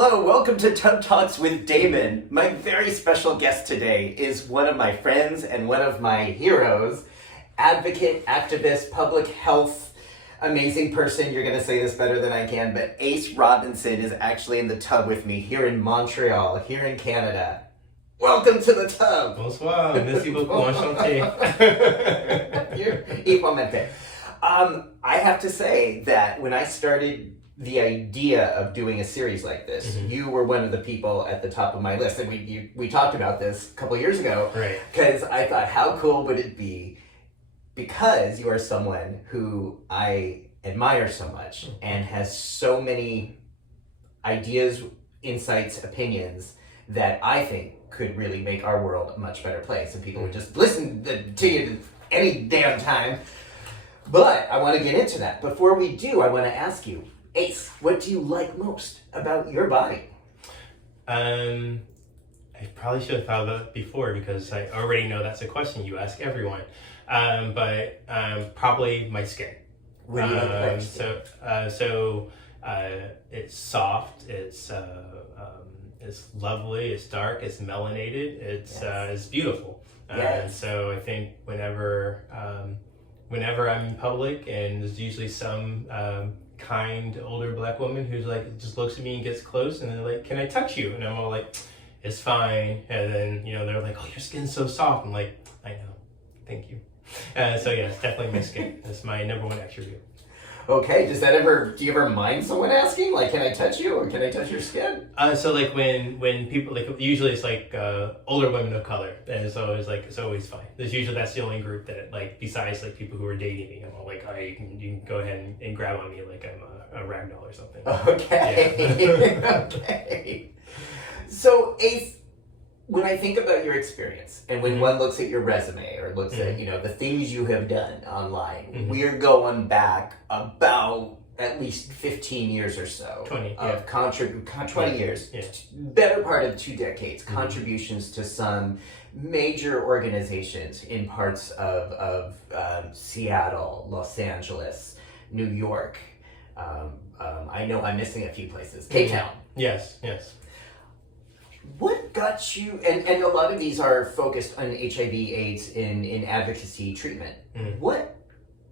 Hello, welcome to Tub Talks with Damon. My very special guest today is one of my friends and one of my heroes, advocate, activist, public health, amazing person. You're going to say this better than I can, but Ace Robinson is actually in the tub with me here in Montreal, here in Canada. Welcome to the tub. Bonsoir, merci beaucoup, enchanté. I have to say that when I started the idea of doing a series like this, you were one of the people at the top of my list, and we talked about this a couple years ago, right? Because I thought, how cool would it be, because you are someone who I admire so much and has so many ideas, insights, opinions that I think could really make our world a much better place, and people would just listen to you any damn time. But I want to get into that. Before we do, I want to ask you, Ace, what do you like most about your body? I probably should have thought about it before, because I already know that's a question you ask everyone. But probably my skin. What do you like about your skin? So it's soft. It's lovely. It's dark. It's melanated. It's beautiful. Yes. So I think whenever I'm in public, and there's usually some kind older black woman who's like, just looks at me and gets close, and they're like, "Can I touch you?" And I'm all like, "It's fine." And then they're like, "Oh, your skin's so soft." I'm like, "I know, thank you." So yeah, it's definitely my skin. That's my number one attribute. Okay, do you ever mind someone asking, like, "Can I touch you?" or "Can I touch your skin?" So like when people, like, usually it's like older women of color, and it's always fine. That's the only group that, like, besides like people who are dating me, I'm all like, "Oh, you can go ahead and grab on me like I'm a rag doll or something." Okay. Yeah. Okay. So Ace, when I think about your experience, and when one looks at your resume or looks at the things you have done online, we're going back about at least 15 years or so 20 of 20 years, better part of 2 decades, contributions to some major organizations in parts of Seattle, Los Angeles, New York. I know I'm missing a few places. Cape Town. Yes. What got you, and a lot of these are focused on HIV/AIDS in advocacy treatment. What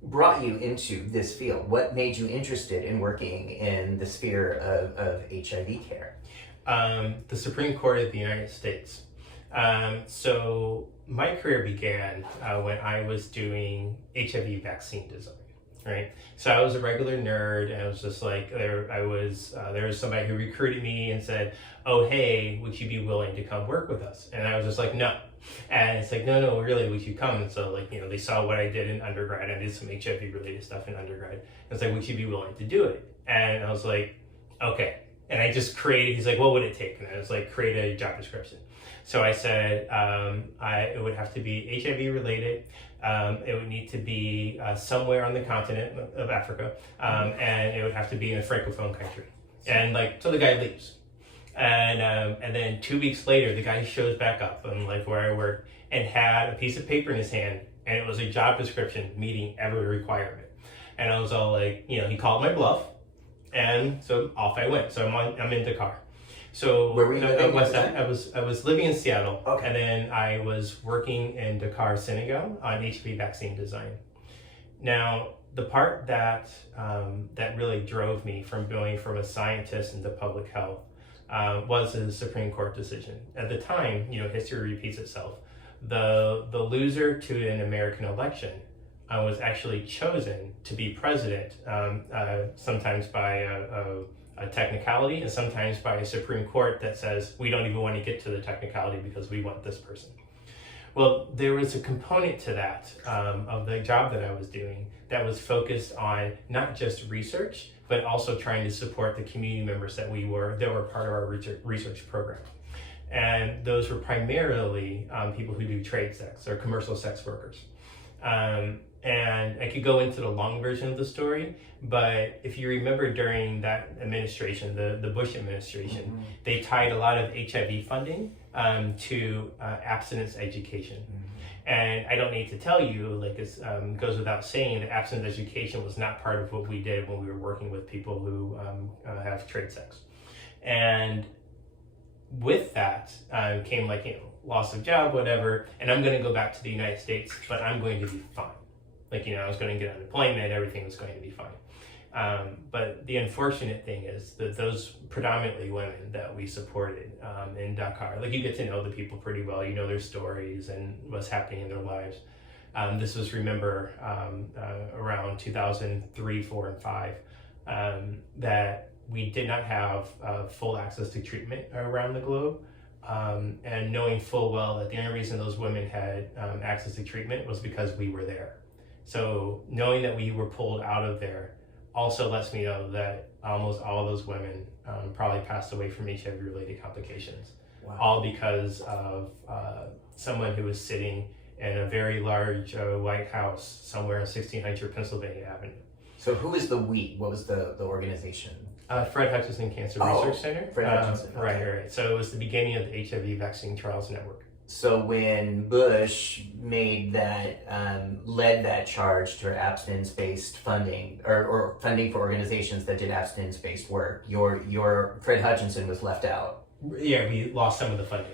brought you into this field? What made you interested in working in the sphere of HIV care? The Supreme Court of the United States. So my career began when I was doing HIV vaccine design. Right, so I was a regular nerd, and I was just like, there was somebody who recruited me and said, "Oh, hey, would you be willing to come work with us?" And I was just like, "No," and it's like, "No, really, would you come?" And so, like, they saw what I did in undergrad. I did some HIV related stuff in undergrad, and it's like, "Would you be willing to do it?" And I was like, "Okay." And I just created. He's like, "What would it take?" And I was like, "Create a job description." So I said, it would have to be HIV related. It would need to be somewhere on the continent of Africa, and it would have to be in a francophone country. And so the guy leaves, and then 2 weeks later, the guy shows back up and where I work, and had a piece of paper in his hand, and it was a job description meeting every requirement. And I was all like, he called my bluff, and so off I went. So I'm in Dakar. So where were you living? I was living in Seattle, okay. And then I was working in Dakar, Senegal, on HIV vaccine design. Now, the part that really drove me from going from a scientist into public health was a Supreme Court decision. At the time, history repeats itself. The loser to an American election was actually chosen to be president, sometimes by a technicality, and sometimes by a Supreme Court that says, we don't even want to get to the technicality because we want this person. Well, there was a component to that of the job that I was doing that was focused on not just research, but also trying to support the community members that were part of our research program. And those were primarily people who do trade sex or commercial sex workers. And I could go into the long version of the story, but if you remember during that administration, the Bush administration, they tied a lot of HIV funding to abstinence education. And I don't need to tell you, it goes without saying that abstinence education was not part of what we did when we were working with people who have trade sex. And with that came loss of job, whatever, and I'm going to go back to the United States, but I'm going to be fine. I was going to get unemployment, everything was going to be fine. But the unfortunate thing is that those predominantly women that we supported in Dakar, you get to know the people pretty well, you know their stories and what's happening in their lives. This was, remember, around 2003, 4, and 5, that we did not have full access to treatment around the globe. And knowing full well that the only reason those women had access to treatment was because we were there. So knowing that we were pulled out of there also lets me know that almost all of those women probably passed away from HIV-related complications. Wow. All because of someone who was sitting in a very large White House somewhere in 1600 Pennsylvania Avenue. So who is the we? What was the organization? Fred Hutchinson Cancer Research Center. Fred Hutchinson. Okay. Right. So it was the beginning of the HIV Vaccine Trials Network. So when Bush made that, led that charge to abstinence-based funding, or funding for organizations that did abstinence-based work, your Fred Hutchinson was left out. Yeah, we lost some of the funding.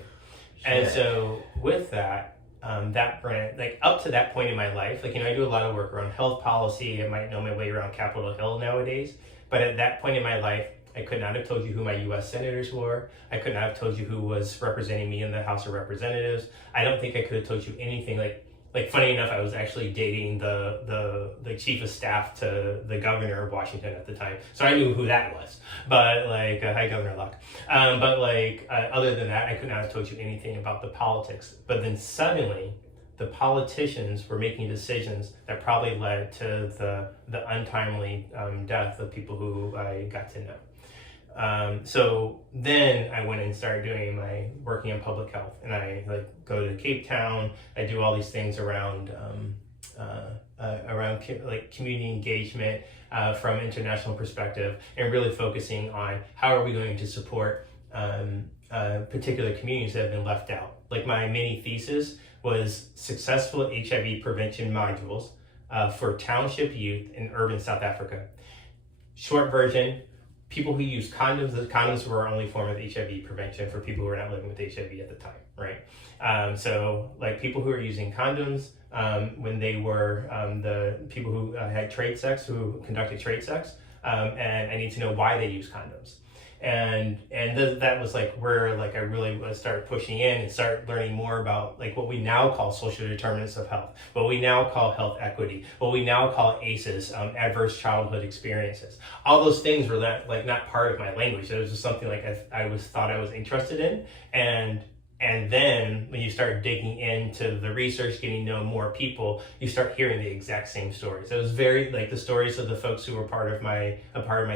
Sure. And so with that, that brand, up to that point in my life, I do a lot of work around health policy. I might know my way around Capitol Hill nowadays. But at that point in my life, I could not have told you who my U.S. senators were. I could not have told you who was representing me in the House of Representatives. I don't think I could have told you anything. Funny enough, I was actually dating the chief of staff to the governor of Washington at the time, so I knew who that was. But hi, Governor Luck. Other than that, I could not have told you anything about the politics. But then suddenly, the politicians were making decisions that probably led to the untimely death of people who I got to know. So then I went and started doing my working in public health, and I go to Cape Town. I do all these things around community engagement from an international perspective, and really focusing on how are we going to support particular communities that have been left out. My mini thesis was successful HIV prevention modules for township youth in urban South Africa. Short version, people who use condoms, the condoms were our only form of HIV prevention for people who were not living with HIV at the time, right? So people who are using condoms when they were the people who had trade sex, who conducted trade sex, and I need to know why they use condoms. And that was where I really started pushing in and start learning more about what we now call social determinants of health, what we now call health equity, what we now call ACEs, adverse childhood experiences. All those things were not part of my language. It was just something I thought I was interested in, and then when you start digging into the research, getting to know more people, you start hearing the exact same stories. It was very the stories of the folks who were part of my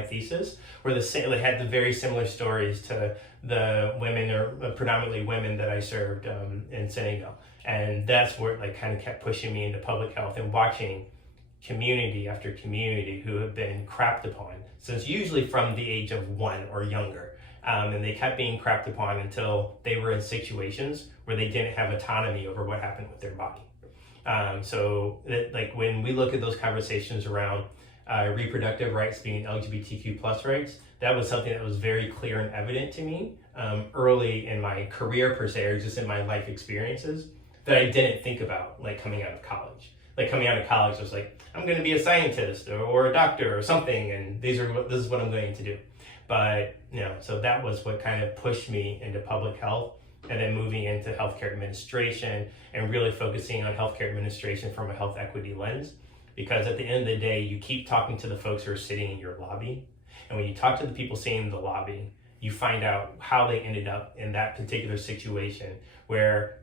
thesis were the same. They had the very similar stories to the women, or predominantly women, that I served in Senegal, and that's where it kind of kept pushing me into public health and watching community after community who have been crapped upon since usually from the age of 1 or younger. And they kept being crapped upon until they were in situations where they didn't have autonomy over what happened with their body. When we look at those conversations around reproductive rights being LGBTQ plus rights, that was something that was very clear and evident to me early in my career per se, or just in my life experiences, that I didn't think about coming out of college. Coming out of college, I was I'm going to be a scientist or a doctor or something, and this is what I'm going to do. But, so that was what kind of pushed me into public health, and then moving into healthcare administration and really focusing on healthcare administration from a health equity lens. Because at the end of the day, you keep talking to the folks who are sitting in your lobby. And when you talk to the people sitting in the lobby, you find out how they ended up in that particular situation where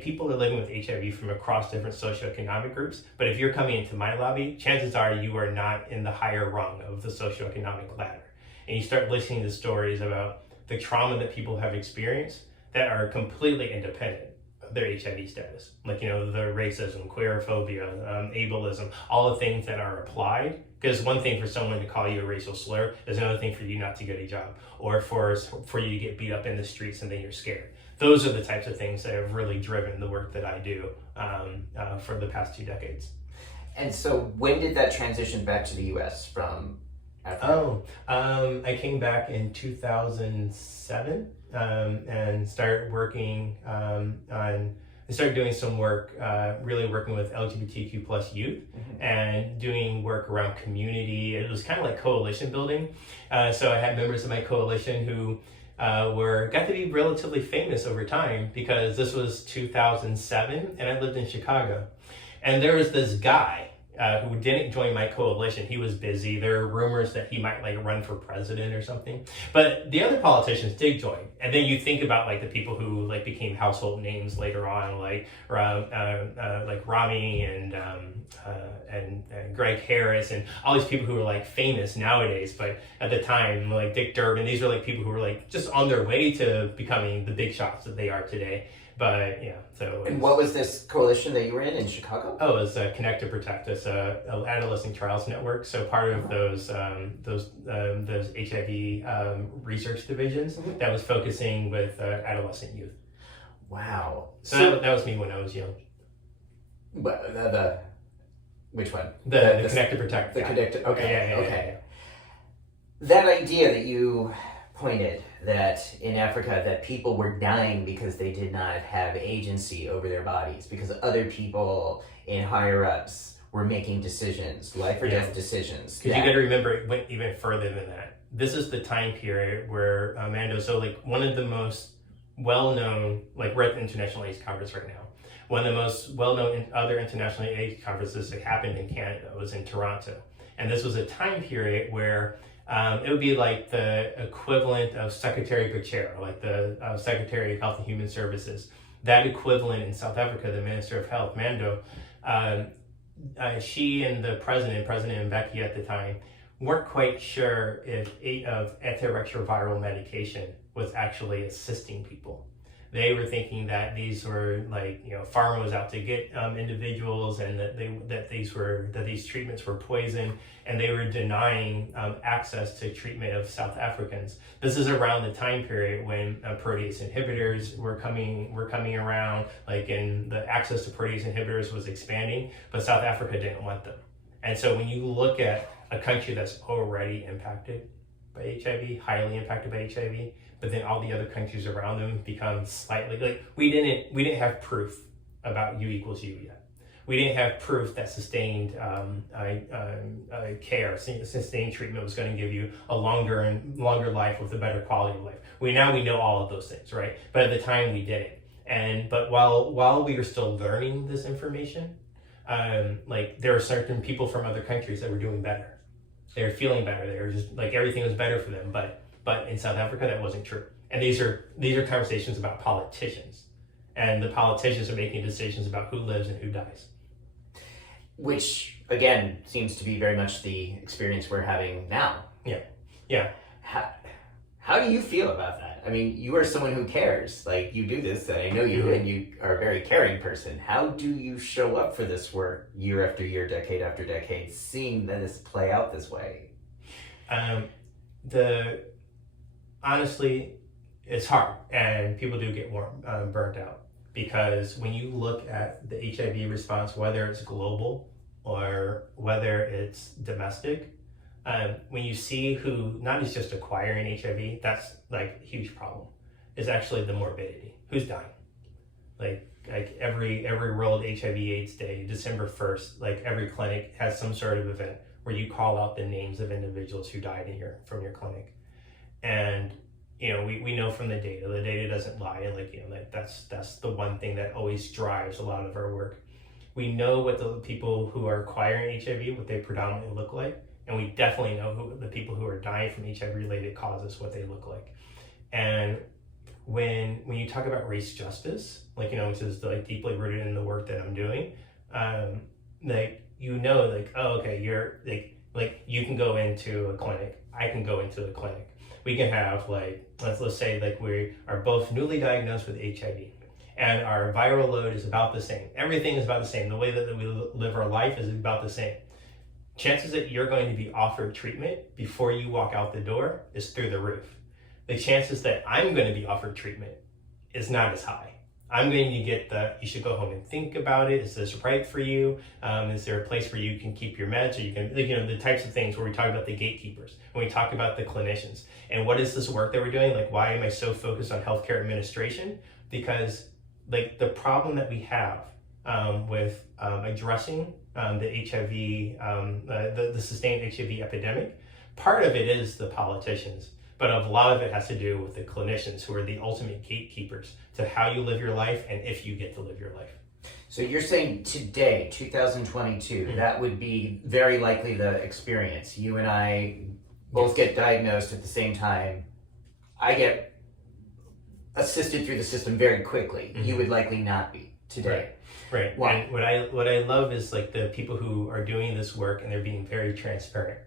people are living with HIV from across different socioeconomic groups. But if you're coming into my lobby, chances are you are not in the higher rung of the socioeconomic ladder. And you start listening to stories about the trauma that people have experienced that are completely independent of their HIV status. The racism, queerphobia, ableism, all the things that are applied. Because one thing for someone to call you a racial slur is another thing for you not to get a job, or for you to get beat up in the streets and then you're scared. Those are the types of things that have really driven the work that I do for the past 2 decades. And so when did that transition back to the U.S. from I came back in 2007 and started working I started doing some work, really working with LGBTQ plus youth and doing work around community. It was kind of like coalition building. So I had members of my coalition who got to be relatively famous over time, because this was 2007 and I lived in Chicago. And there was this guy who didn't join my coalition. He was busy. There are rumors that he might like run for president or something. But the other politicians did join. And then you think about like the people who like became household names later on, like Rami and Greg Harris and all these people who are like famous nowadays. But at the time, like Dick Durbin, these were like people who were like just on their way to becoming the big shots that they are today. But yeah, so. And what was this coalition that you were in Chicago? Oh, it was Connect to Protect. It's a adolescent trials network. So part of those HIV research divisions that was focusing with adolescent youth. Wow. So that was me when I was young. But which one? The Connect to Protect. The Connect. Okay. Yeah. Okay. That idea that you pointed, that in Africa that people were dying because they did not have agency over their bodies, because other people in higher ups were making decisions, life or death decisions. Because you got to remember, it went even further than that. This is the time period where so like one of the most well-known, like we're at the International AIDS Conference right now. One of the most well-known other international AIDS conferences that happened in Canada was in Toronto. And this was a time period where it would be like the equivalent of Secretary Bachero, like the Secretary of Health and Human Services. That equivalent in South Africa, the Minister of Health, Mando, she and the President Mbeki at the time, weren't quite sure if antiretroviral medication was actually assisting people. They were thinking that these were like, pharma was out to get individuals, and that these treatments were poison, and they were denying access to treatment of South Africans. This is around the time period when protease inhibitors were coming around, and the access to protease inhibitors was expanding, but South Africa didn't want them. And so when you look at a country that's already impacted by HIV, highly impacted by HIV, but then all the other countries around them become slightly we didn't have proof about U equals U yet. We didn't have proof that sustained sustained treatment was going to give you a longer life with a better quality of life. We know all of those things, right? But at the time we didn't. But while we were still learning this information, there were certain people from other countries that were doing better. They were feeling better. They were just everything was better for them. But in South Africa, that wasn't true. And these are conversations about politicians, and the politicians are making decisions about who lives and who dies. Which again seems to be very much the experience we're having now. Yeah. How do you feel about that? I mean, you are someone who cares. Like, you do this, and I know you, and you are a very caring person. How do you show up for this work year after year, decade after decade, seeing this play out this way? Honestly, it's hard, and people do get burnt out, because when you look at the HIV response, whether it's global or whether it's domestic, when you see who not is just acquiring HIV, that's like a huge problem. It's actually the morbidity. Who's dying? Like every World HIV/AIDS Day, December 1st, every clinic has some sort of event where you call out the names of individuals who died from your clinic. And we know from the data doesn't lie. That's the one thing that always drives a lot of our work. We know what the people who are acquiring HIV, what they predominantly look like, and we definitely know who the people who are dying from HIV-related causes, what they look like. And when you talk about race justice, which is deeply rooted in the work that I'm doing, you're you can go into a clinic, I can go into a clinic. We can have let's say we are both newly diagnosed with HIV, and our viral load is about the same. Everything is about the same. The way that we live our life is about the same. Chances that you're going to be offered treatment before you walk out the door is through the roof. The chances that I'm going to be offered treatment is not as high. I'm going to get you should go home and think about it. Is this right for you? Is there a place where you can keep your meds, or you can, the types of things where we talk about the gatekeepers, when we talk about the clinicians, and what is this work that we're doing? Like, why am I so focused on healthcare administration? Because like the problem that we have with addressing the HIV, the sustained HIV epidemic, part of it is the politicians. But a lot of it has to do with the clinicians, who are the ultimate gatekeepers to how you live your life and if you get to live your life. So you're saying today, 2022, that would be very likely the experience. You and I both get diagnosed at the same time. I get assisted through the system very quickly. You would likely not be today. Right. Why? And what I love is like the people who are doing this work, and they're being very transparent.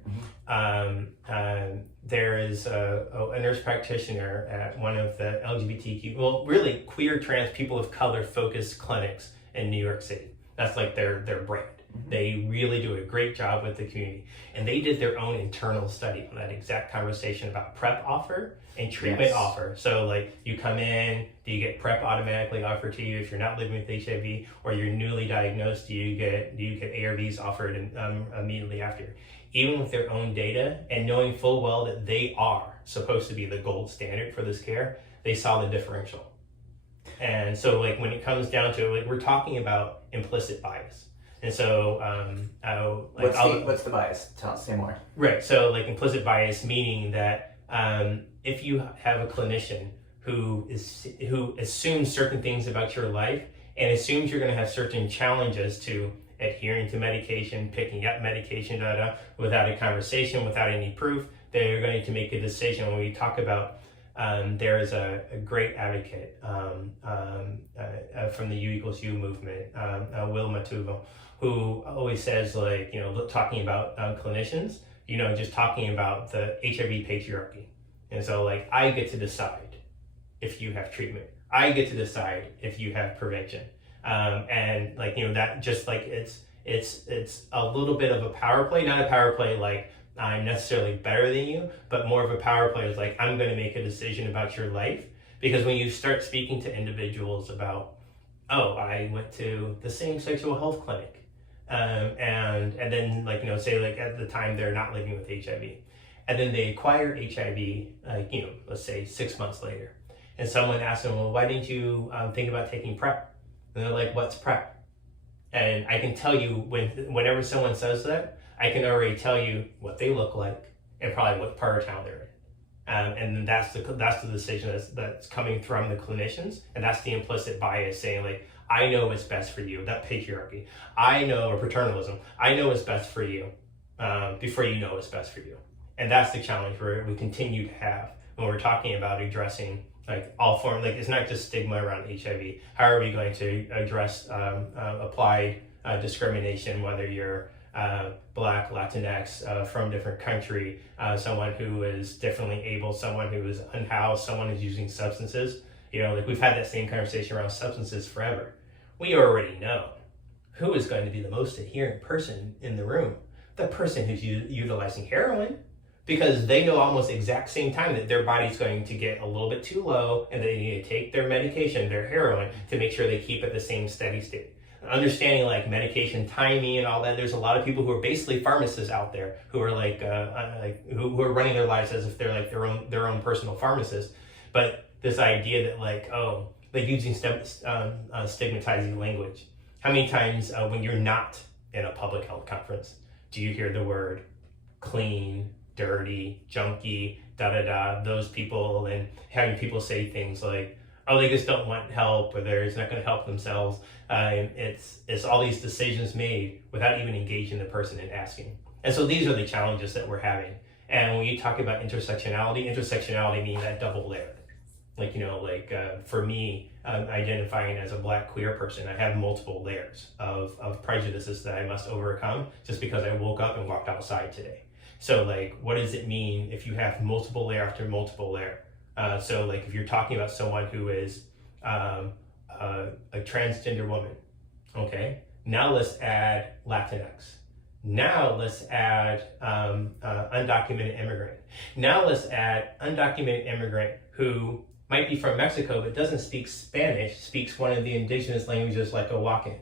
There is a nurse practitioner at one of the LGBTQ, well, really queer, trans, people of color focused clinics in New York City. That's like their brand. They really do a great job with the community. And they did their own internal study on that exact conversation about PrEP offer and treatment offer. So like you come in, do you get PrEP automatically offered to you if you're not living with HIV, or you're newly diagnosed, do you get ARVs offered immediately after? Even with their own data and knowing full well that they are supposed to be the gold standard for this care, they saw the differential. And so like when it comes down to it, like we're talking about implicit bias. And so, what's the bias? Say more. Right. So, like implicit bias, meaning that if you have a clinician who assumes certain things about your life and assumes you're going to have certain challenges to adhering to medication, picking up medication, without a conversation, without any proof, they're going to make a decision. When we talk about, there is a great advocate from the U=U movement, Will Matuvo, who always says, like, talking about clinicians, just talking about the HIV patriarchy. And so, like, I get to decide if you have treatment. I get to decide if you have prevention. And like, that just like it's a little bit of a power play, not a power play like I'm necessarily better than you, but more of a power play is like, I'm going to make a decision about your life. Because when you start speaking to individuals about, I went to the same sexual health clinic, and then like, say like at the time they're not living with HIV, and then they acquire HIV, let's say 6 months later, and someone asks them, well, why didn't you think about taking PrEP? And they're like, what's PrEP? And I can tell you whenever someone says that, I can already tell you what they look like and probably what part of town they're in. And that's the decision that's coming from the clinicians, and that's the implicit bias saying like, I know what's best for you, that patriarchy. I know, or paternalism, I know what's best for you before you know what's best for you. And that's the challenge we continue to have when we're talking about addressing like all forms, like it's not just stigma around HIV. How are we going to address applied discrimination, whether you're Black, Latinx, from different country, someone who is differently able, someone who is unhoused, someone who's using substances. Like we've had that same conversation around substances forever. We already know who is going to be the most adherent person in the room. The person who's utilizing heroin, because they know almost exact same time that their body's going to get a little bit too low and they need to take their medication, their heroin, to make sure they keep at the same steady state. Understanding like medication timing and all that, there's a lot of people who are basically pharmacists out there who are like who are running their lives as if they're like their own personal pharmacists. But this idea that like using stigmatizing language. How many times when you're not in a public health conference do you hear the word clean, dirty, junkie, those people, and having people say things like, they just don't want help, or they're not going to help themselves. It's all these decisions made without even engaging the person and asking. And so these are the challenges that we're having. And when you talk about intersectionality means that double layer. For me, identifying as a Black queer person, I have multiple layers of prejudices that I must overcome just because I woke up and walked outside today. So like, what does it mean if you have multiple layer after multiple layer? So like if you're talking about someone who is a transgender woman, okay, now let's add Latinx. Now let's add undocumented immigrant. Now let's add undocumented immigrant who might be from Mexico, but doesn't speak Spanish, speaks one of the indigenous languages like Oaxacan.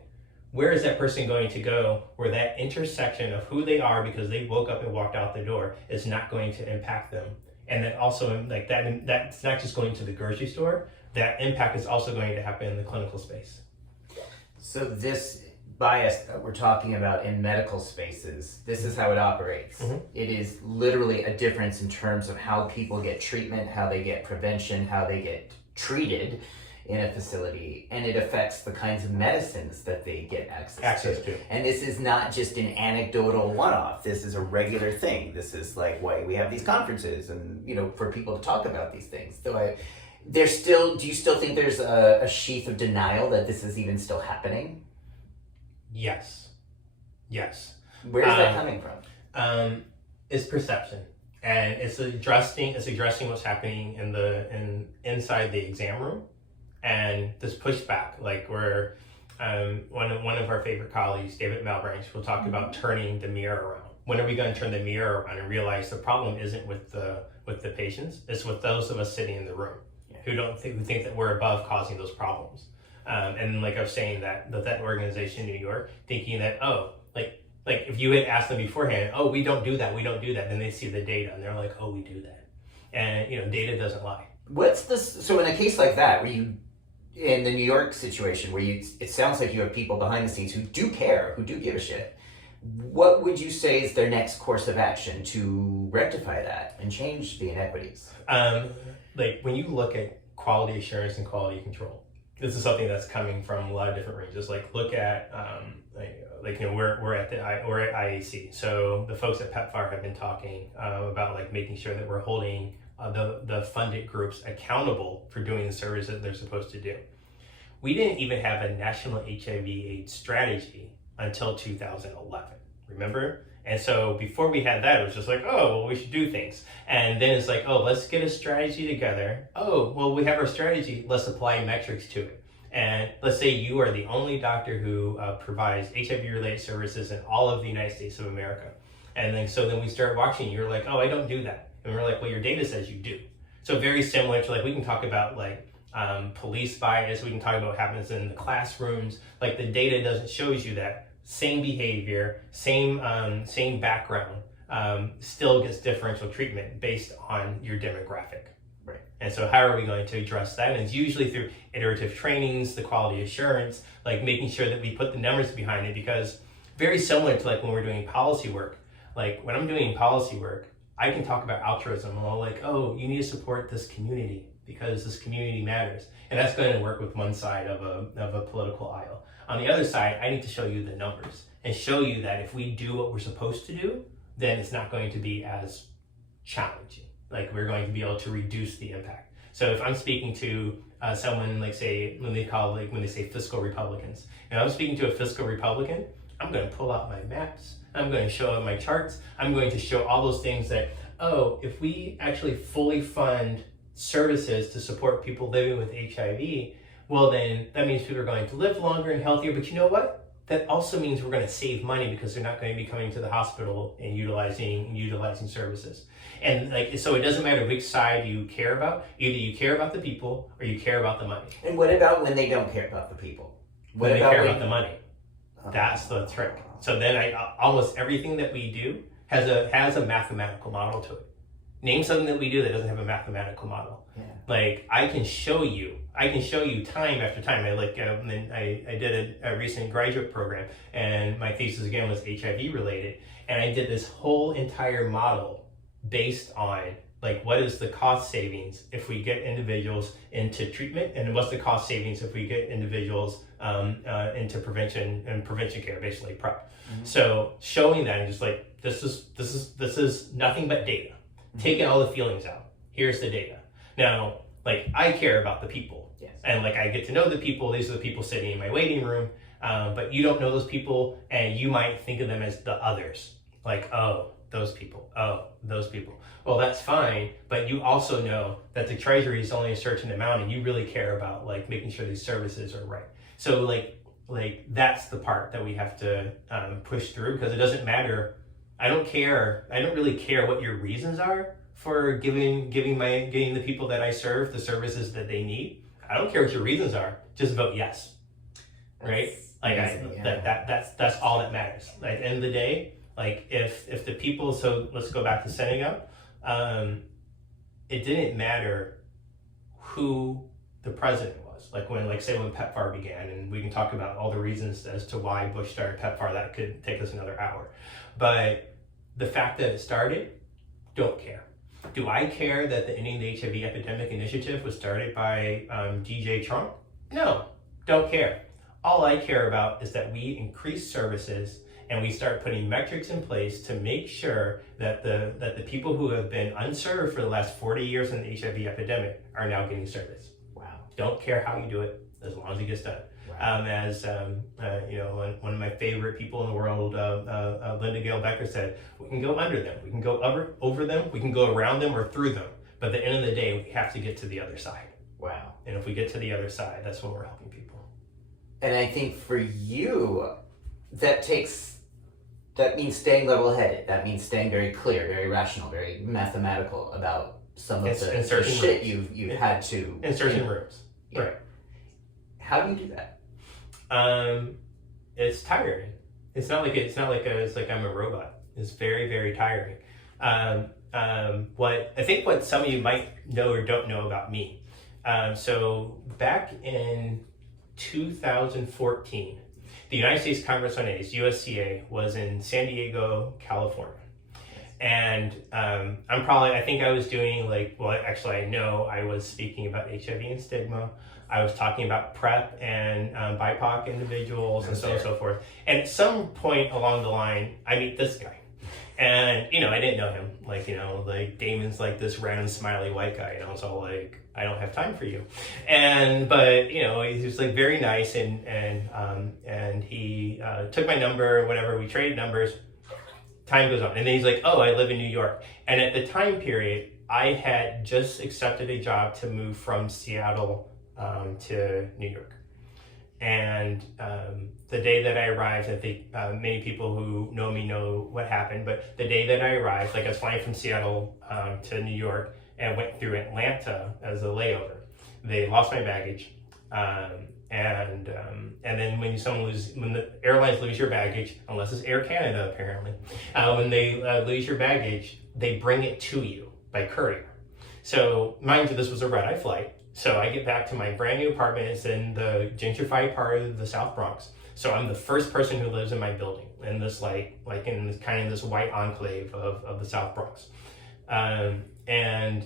Where is that person going to go where that intersection of who they are because they woke up and walked out the door is not going to impact them? And then also like that's not just going to the grocery store, that impact is also going to happen in the clinical space. So this bias that we're talking about in medical spaces, this is how it operates. Mm-hmm. It is literally a difference in terms of how people get treatment, how they get prevention, how they get treated in a facility, and it affects the kinds of medicines that they get access to. And this is not just an anecdotal one-off. This is a regular thing. This is like why we have these conferences and, you know, for people to talk about these things. So do you still think there's a sheath of denial that this is even still happening? Yes. Where is that coming from? It's perception, and it's addressing what's happening inside the exam room, and this pushback, like where one of our favorite colleagues, David Malbranch, will talk about turning the mirror around. When are we going to turn the mirror around and realize the problem isn't with the patients, it's with those of us sitting in the room who think that we're above causing those problems. And like I was saying, that organization in New York, thinking that, like if you had asked them beforehand, oh, we don't do that, then they see the data and they're like, oh, we do that. And, you know, data doesn't lie. So in a case like that, where you, in the New York situation, where it sounds like you have people behind the scenes who do care, who do give a shit, what would you say is their next course of action to rectify that and change the inequities? Like when you look at quality assurance and quality control, this is something that's coming from a lot of different ranges. Like look at you know, we're at IAC, so the folks at PEPFAR have been talking about like making sure that we're holding the funded groups accountable for doing the service that they're supposed to do. We didn't even have a national HIV/AIDS strategy until 2011. Remember? And so before we had that, it was just like, oh, well, we should do things. And then it's like, oh, let's get a strategy together. Oh, well, we have our strategy. Let's apply metrics to it. And let's say you are the only doctor who provides HIV-related services in all of the United States of America. And then we start watching, you're like, oh, I don't do that. And we're like, well, your data says you do. So very similar to like, we can talk about like police bias. We can talk about what happens in the classrooms. Like the data doesn't show you that. Same behavior, same background, still gets differential treatment based on your demographic. Right. And so how are we going to address that? And it's usually through iterative trainings, the quality assurance, like making sure that we put the numbers behind it, because very similar to like when we're doing policy work, like when I'm doing policy work, I can talk about altruism and I'm like, oh, you need to support this community because this community matters. And that's going to work with one side of a political aisle. On the other side, I need to show you the numbers and show you that if we do what we're supposed to do, then it's not going to be as challenging. Like we're going to be able to reduce the impact. So if I'm speaking to someone, like say, when they say fiscal Republicans, and I'm speaking to a fiscal Republican, I'm going to pull out my maps. I'm going to show out my charts. I'm going to show all those things that, oh, if we actually fully fund services to support people living with HIV, well, then that means people are going to live longer and healthier. But you know what? That also means we're going to save money because they're not going to be coming to the hospital and utilizing services. And like, so it doesn't matter which side you care about. Either you care about the people or you care about the money. And what about when they don't care about the people? When they care about the money. That's the trick. So then almost everything that we do has a mathematical model to it. Name something that we do that doesn't have a mathematical model. Yeah. Like I can show you time after time. I did a recent graduate program, and my thesis again was HIV related, and I did this whole entire model based on like what is the cost savings if we get individuals into treatment, and what's the cost savings if we get individuals into prevention care, basically PrEP. Mm-hmm. So showing that and just like this is nothing but data. Mm-hmm. Taking all the feelings out. Here's the data. Now, like I care about the people, yes. And like I get to know the people. These are the people sitting in my waiting room. But you don't know those people, and you might think of them as the others. Like, oh, those people. Oh, those people. Well, that's fine, but you also know that the treasury is only a certain amount, and you really care about like making sure these services are right. So like that's the part that we have to push through, because it doesn't matter. I don't really care what your reasons are for giving the people that I serve the services that they need. I don't care what your reasons are. Just vote yes, right? That's all that matters. Like, at the end of the day, like if the people. So let's go back to Senegal. It didn't matter who the president was. Like when PEPFAR began, and we can talk about all the reasons as to why Bush started PEPFAR. That could take us another hour. But the fact that it started, don't care. Do I care that the Ending the HIV Epidemic Initiative was started by DJ Trump? No, don't care. All I care about is that we increase services and we start putting metrics in place to make sure that the people who have been unserved for the last 40 years in the HIV epidemic are now getting service. Wow. Don't care how you do it, as long as it gets done. Wow. One of my favorite people in the world, Linda Gale Becker, said, we can go under them, we can go over them, we can go around them or through them. But at the end of the day, we have to get to the other side. Wow. And if we get to the other side, that's when we're helping people. And I think for you, that means staying level-headed. That means staying very clear, very rational, very mathematical about some of the shit you've had to... In certain rooms. Yeah. Right. How do you do that? It's tiring. It's like I'm a robot. It's very, very tiring. What some of you might know or don't know about me. So back in 2014, the United States Congress on AIDS, USCA, was in San Diego, California. And I think I was doing I know I was speaking about HIV and stigma. I was talking about PrEP and BIPOC individuals and so on and so forth. And at some point along the line, I meet this guy. And, I didn't know him. Damon's like this random smiley white guy, so I don't have time for you. But he's just very nice and he took my number, whatever, we traded numbers. Time goes on. And then he's like, oh, I live in New York. And at the time period, I had just accepted a job to move from Seattle to New York. And the day that I arrived, I think many people who know me know what happened, but the day that I arrived, I was flying from Seattle to New York and went through Atlanta as a layover. They lost my baggage. And then when the airlines lose your baggage, unless it's Air Canada apparently, when they lose your baggage, they bring it to you by courier. So mind you, this was a red-eye flight. So I get back to my brand new apartment. It's in the gentrified part of the South Bronx. So I'm the first person who lives in my building in this in this kind of this white enclave of the South Bronx. And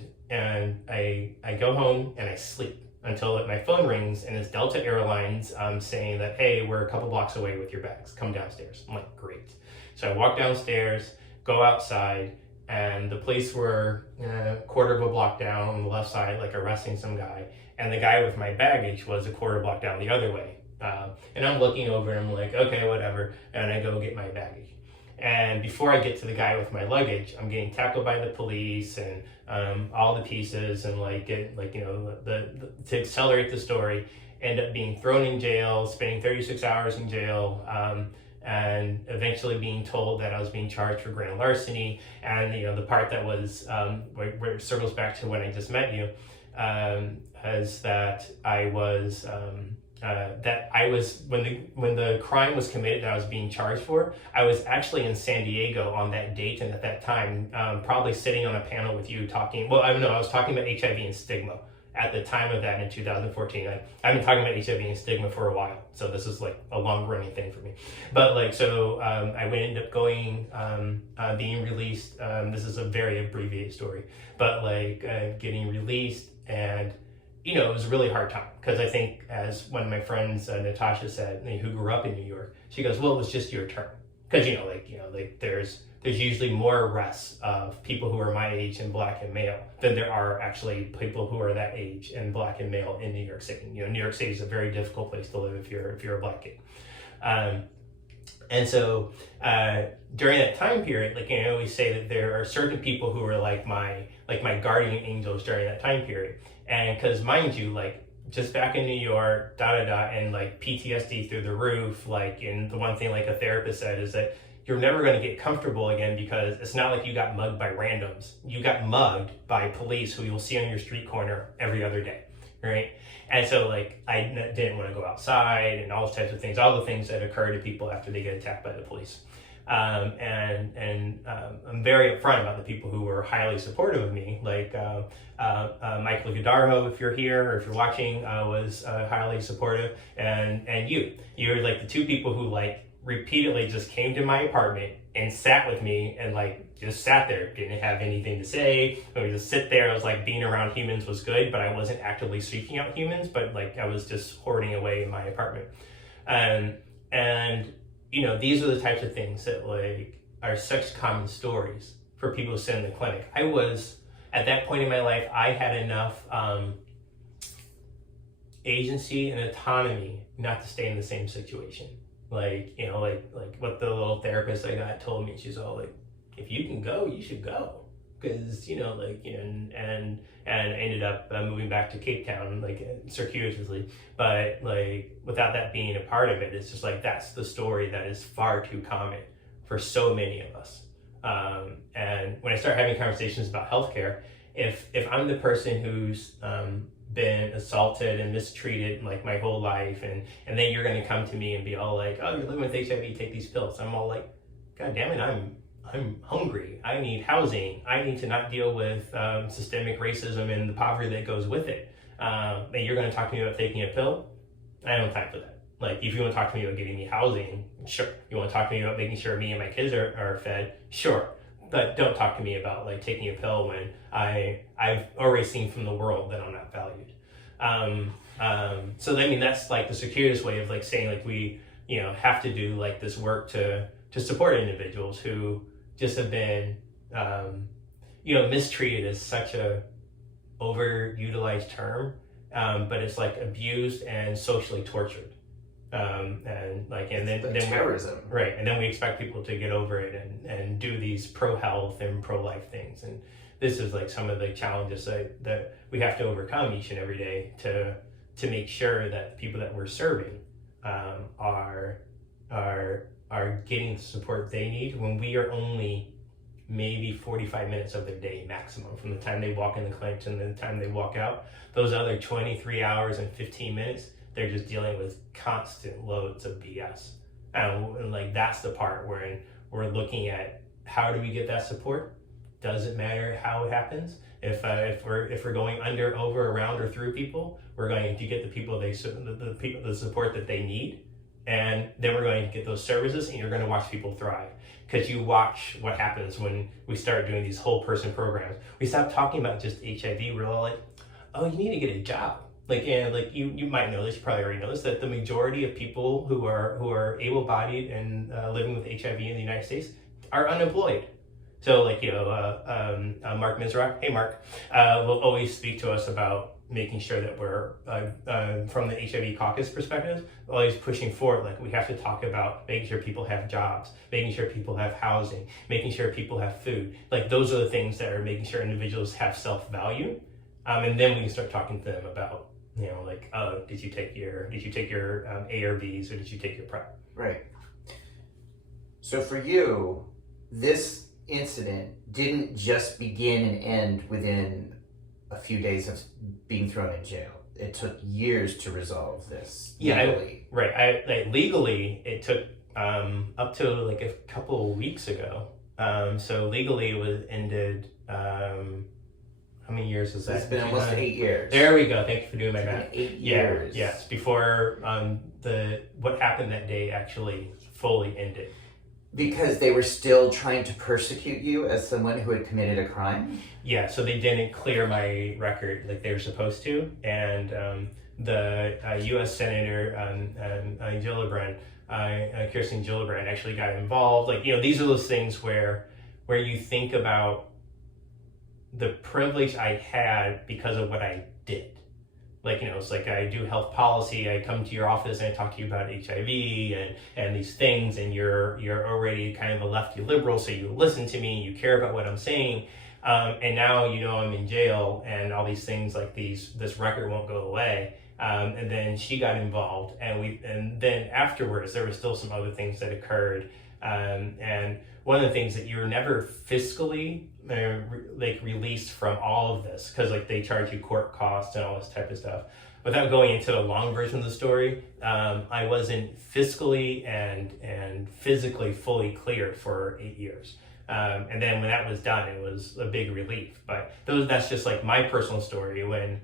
I go home and I sleep until my phone rings and it's Delta Airlines saying that, hey, we're a couple blocks away with your bags. Come downstairs. I'm like, great. So I walk downstairs, go outside, and the police were a quarter of a block down on the left side, arresting some guy. And the guy with my baggage was a quarter block down the other way. And I'm looking over and I'm like, okay, whatever. And I go get my baggage. And before I get to the guy with my luggage, I'm getting tackled by the police and all the pieces and to accelerate the story, end up being thrown in jail, spending 36 hours in jail, and eventually being told that I was being charged for grand larceny. And the part that was where it circles back to when I just met you, is that I was when the crime was committed that I was being charged for, I was actually in San Diego on that date, and at that time, probably sitting on a panel with you talking. Well, I don't know. I was talking about HIV and stigma at the time of that in 2014. I've been talking about HIV and stigma for a while, so this is a long running thing for me. But I ended up going, being released. This is a very abbreviated story, but getting released, and it was a really hard time because I think, as one of my friends, Natasha, said, who grew up in New York, she goes, "Well, it was just your turn," because there's usually more arrests of people who are my age and Black and male than there are actually people who are that age and Black and male in New York City. New York City is a very difficult place to live if you're a Black kid. And so during that time period, I always say that there are certain people who are my guardian angels during that time period. And because, mind you, just back in New York, and PTSD through the roof, and the one thing a therapist said is that, you're never going to get comfortable again, because it's not like you got mugged by randoms. You got mugged by police who you'll see on your street corner every other day, right? And so like I didn't want to go outside and all those types of things, all the things that occur to people after they get attacked by the police. I'm very upfront about the people who were highly supportive of me, like Michael Gudarho, if you're here or if you're watching, was highly supportive, and you're like the two people who like repeatedly just came to my apartment and sat with me and like just sat there, didn't have anything to say. I would just sit there. I was like, being around humans was good, but I wasn't actively seeking out humans, but like I was just hoarding away in my apartment. And you know, these are the types of things that like are such common stories for people who sit in the clinic. I was, at that point in my life, I had enough agency and autonomy not to stay in the same situation. Like, you know, like what the little therapist I got told me, she's all like, if you can go, you should go. Because, you know, like, you know, and I ended up moving back to Cape Town, like circuitously, but like without that being a part of it, it's just like, that's the story that is far too common for so many of us. And when I start having conversations about healthcare, if I'm the person who's been assaulted and mistreated like my whole life, and then you're going to come to me and be all like, oh, you're living with HIV, take these pills. I'm all like, God damn it, I'm hungry. I need housing. I need to not deal with systemic racism and the poverty that goes with it. And you're going to talk to me about taking a pill? I don't have time for that. Like, if you want to talk to me about getting me housing, sure. You want to talk to me about making sure me and my kids are fed? Sure. But don't talk to me about like taking a pill when I've already seen from the world that I'm not valued. So I mean, that's like the circuitous way of like saying like we, you know, have to do like this work to support individuals who just have been, you know, mistreated is such a overutilized term, but it's like abused and socially tortured. And like, and then terrorism, right? And then we expect people to get over it and do these pro-health and pro-life things. And this is like some of the challenges that we have to overcome each and every day to make sure that the people that we're serving are getting the support they need, when we are only maybe 45 minutes of their day maximum, from the time they walk in the clinic to the time they walk out. Those other 23 hours and 15 minutes, they're just dealing with constant loads of BS. And like, that's the part where we're looking at, how do we get that support? Doesn't matter how it happens. If we're going under, over, around, or through people, we're going to get the people the support that they need. And then we're going to get those services, and you're going to watch people thrive. Because you watch what happens when we start doing these whole person programs. We stop talking about just HIV. We're all like, oh, you need to get a job. Like, and like you might know this, you probably already know this, that the majority of people who are able-bodied and living with HIV in the United States are unemployed. So like, you know, Mark Mizrak, hey Mark, will always speak to us about making sure that we're, from the HIV caucus perspective, always pushing forward. Like, we have to talk about making sure people have jobs, making sure people have housing, making sure people have food. Like, those are the things that are making sure individuals have self-value. And then we can start talking to them about, you know, like, oh, did you take your ARVs, or did you take your PrEP? Right. So for you, this incident didn't just begin and end within a few days of being thrown in jail. It took years to resolve this. Legally. Legally, it took up to like a couple of weeks ago. So legally, it was ended. How many years was that? It's been almost 8 years. There we go. Thank you for doing my math. 8 years. Yes, before what happened that day actually fully ended. Because they were still trying to persecute you as someone who had committed a crime? Yeah, so they didn't clear my record like they were supposed to. And the U.S. Senator Kirsten Gillibrand actually got involved. Like, you know, these are those things where you think about the privilege I had because of what I did. Like, you know, it's like I do health policy, I come to your office and I talk to you about HIV and these things, and you're already kind of a lefty liberal, so you listen to me, you care about what I'm saying, and now, you know, I'm in jail and all these things like this record won't go away. And then she got involved, and then afterwards there were still some other things that occurred And one of the things that you're never fiscally released from all of this, because like they charge you court costs and all this type of stuff. Without going into a long version of the story, I wasn't fiscally and physically fully cleared for 8 years. And then when that was done, it was a big relief. But that's just like my personal story. When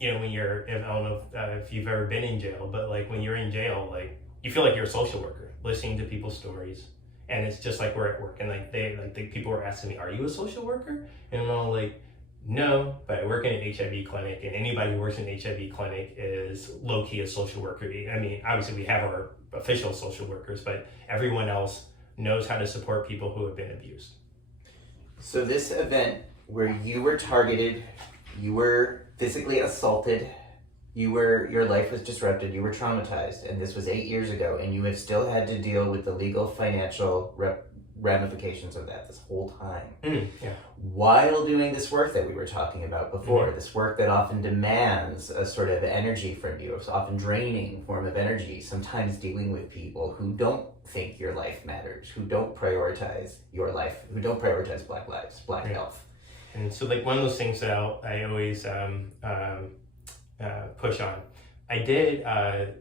you're, I don't know if you've ever been in jail, but like when you're in jail, like you feel like you're a social worker listening to people's stories. And it's just like we're at work, and the people were asking me, "Are you a social worker?" And I'm all like, "No, but I work in an HIV clinic, and anybody who works in an HIV clinic is low key a social worker." I mean, obviously we have our official social workers, but everyone else knows how to support people who have been abused. So this event where you were targeted, you were physically assaulted, your life was disrupted, you were traumatized, and this was 8 years ago, and you have still had to deal with the legal, financial ramifications of that this whole time. Yeah. While doing this work that we were talking about before, this work that often demands a sort of energy from you, it's often draining form of energy, sometimes dealing with people who don't think your life matters, who don't prioritize your life, who don't prioritize Black lives, Black health. And so like one of those things that I always push on. I did a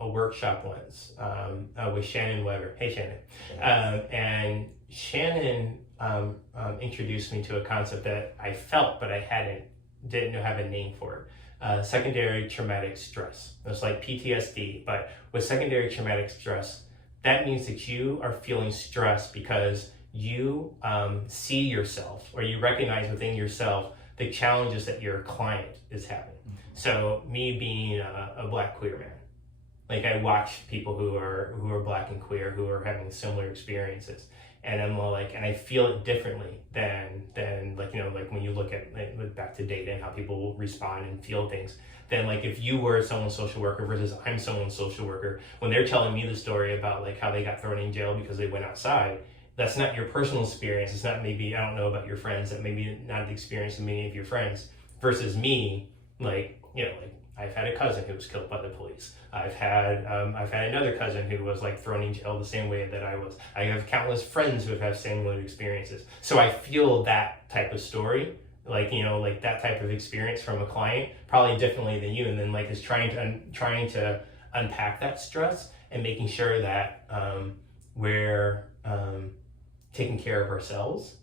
workshop once with Shannon Weber. Hey, Shannon. Yes. And Shannon introduced me to a concept that I felt, but I didn't have a name for it. Secondary traumatic stress. It's like PTSD, but with secondary traumatic stress, that means that you are feeling stress because you see yourself, or you recognize within yourself the challenges that your client is having. So me being a Black queer man, like I watch people who are Black and queer who are having similar experiences, and I'm like, and I feel it differently than like, you know, like when you look at back to data and how people will respond and feel things. Then like if you were someone's social worker versus I'm someone's social worker, when they're telling me the story about like how they got thrown in jail because they went outside, that's not your personal experience. It's not, maybe, I don't know about your friends, that maybe not the experience of many of your friends, versus me, like, you know, like I've had a cousin who was killed by the police. I've had another cousin who was like thrown in jail the same way that I was. I have countless friends who have had similar experiences. So I feel that type of story, like, you know, like that type of experience from a client probably differently than you. And then like is trying to unpack that stress and making sure that we're taking care of ourselves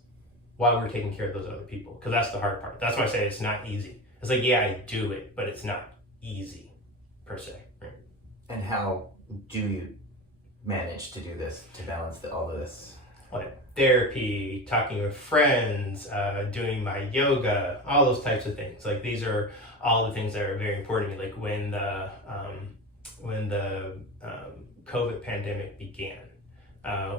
while we're taking care of those other people. Because that's the hard part. That's why I say it's not easy. It's like, yeah, I do it, but it's not easy per se. Right? And how do you manage to do this, to balance all of this? Like therapy, talking with friends, doing my yoga, all those types of things. Like these are all the things that are very important to me. Like when the COVID pandemic began,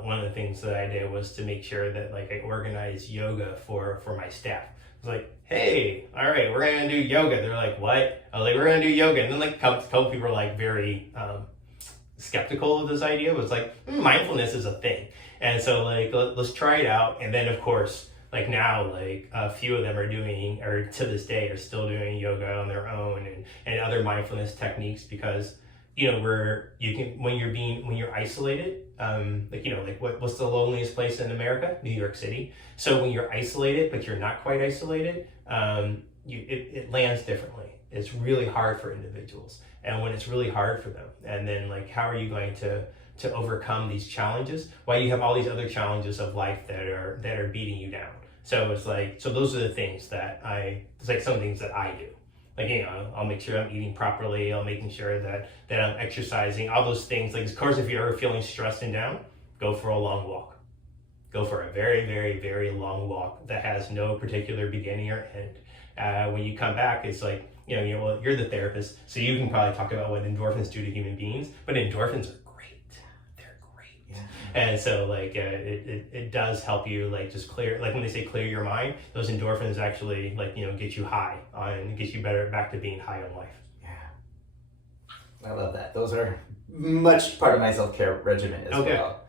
one of the things that I did was to make sure that like I organized yoga for my staff. I was like, hey, all right, we're gonna do yoga. They're like, what? I was like, we're gonna do yoga. And then like a couple people were like very skeptical of this idea. It was like, mindfulness is a thing. And so like, let's try it out. And then of course, like now, like a few of them are doing, or to this day are still doing yoga on their own and other mindfulness techniques, because, you know, when you're isolated, like, you know, like what's the loneliest place in America? New York City. So when you're isolated, but you're not quite isolated, it lands differently. It's really hard for individuals. And when it's really hard for them, and then like, how are you going to overcome these challenges while you have all these other challenges of life that are beating you down? So it's like, so those are the things that it's like some things that I do. Like, you know, I'll make sure I'm eating properly. I'm making sure that I'm exercising, all those things. Like, of course, if you're ever feeling stressed and down, go for a long walk. Go for a very, very, very long walk that has no particular beginning or end. When you come back, it's like, you know, you're the therapist, so you can probably talk about what endorphins do to human beings, but endorphins are great. They're great. Yeah. And so like it does help you like just clear, like when they say clear your mind, those endorphins actually like, you know, get you high and get you better back to being high on life. Yeah. I love that. Those are much part of my self-care regimen as well.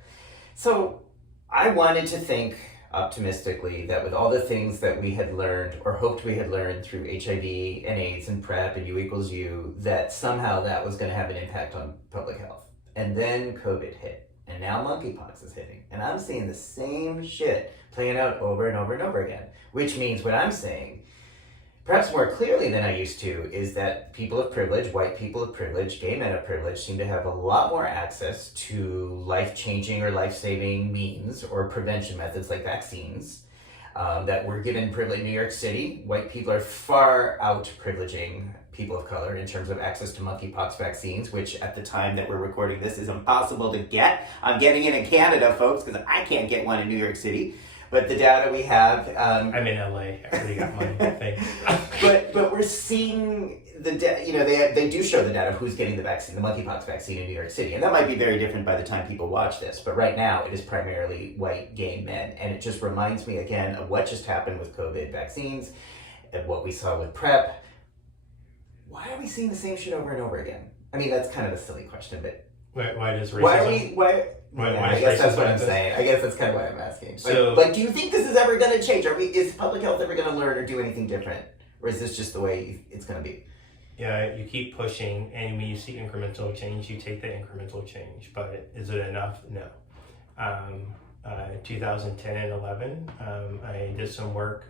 So I wanted to think optimistically that with all the things that we had learned or hoped we had learned through HIV and AIDS and PrEP and U=U, that somehow that was going to have an impact on public health. And then COVID hit. and now monkeypox is hitting. And I'm seeing the same shit playing out over and over and over again, which means what I'm saying, perhaps more clearly than I used to, is that people of privilege, white people of privilege, gay men of privilege, seem to have a lot more access to life-changing or life-saving means or prevention methods like vaccines that were given privilege in New York City. White people are far out privileging people of color in terms of access to monkeypox vaccines, which at the time that we're recording this is impossible to get. I'm getting it in Canada, folks, because I can't get one in New York City. But the data we have... I'm in LA. I already got mine, thanks. but we're seeing the they do show the data of who's getting the vaccine, the monkeypox vaccine in New York City. And that might be very different by the time people watch this. But right now, it is primarily white gay men. And it just reminds me again of what just happened with COVID vaccines and what we saw with PrEP. Why are we seeing the same shit over and over again? I mean, that's kind of a silly question, but... Why does racism... I guess that's what I'm saying. I guess that's kind of why I'm asking. So, like, do you think this is ever going to change? Is public health ever going to learn or do anything different? Or is this just the way it's going to be? Yeah, you keep pushing, and when you see incremental change, you take the incremental change. But is it enough? No. 2010 and 11, I did some work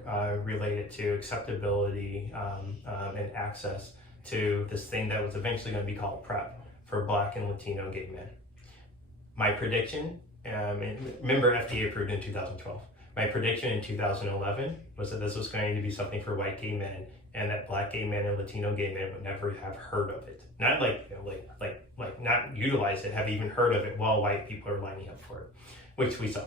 related to acceptability and access to this thing that was eventually going to be called PrEP for Black and Latino gay men. My prediction, and remember FDA approved in 2012. My prediction in 2011 was that this was going to be something for white gay men, and that Black gay men and Latino gay men would never have heard of it. Not like not utilize it, have even heard of it while white people are lining up for it, which we saw.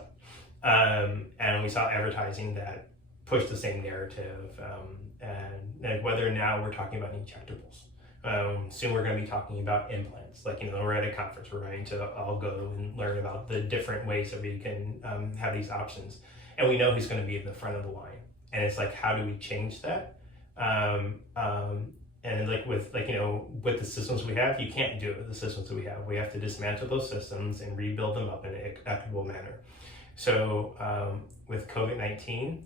And we saw advertising that pushed the same narrative, and whether now we're talking about injectables. Soon we're going to be talking about implants. We're at a conference. We're going to all go and learn about the different ways that we can have these options. And we know who's going to be at the front of the line. And it's like, how do we change that? And with the systems we have, you can't do it with the systems that we have. We have to dismantle those systems and rebuild them up in an equitable manner. So with COVID-19,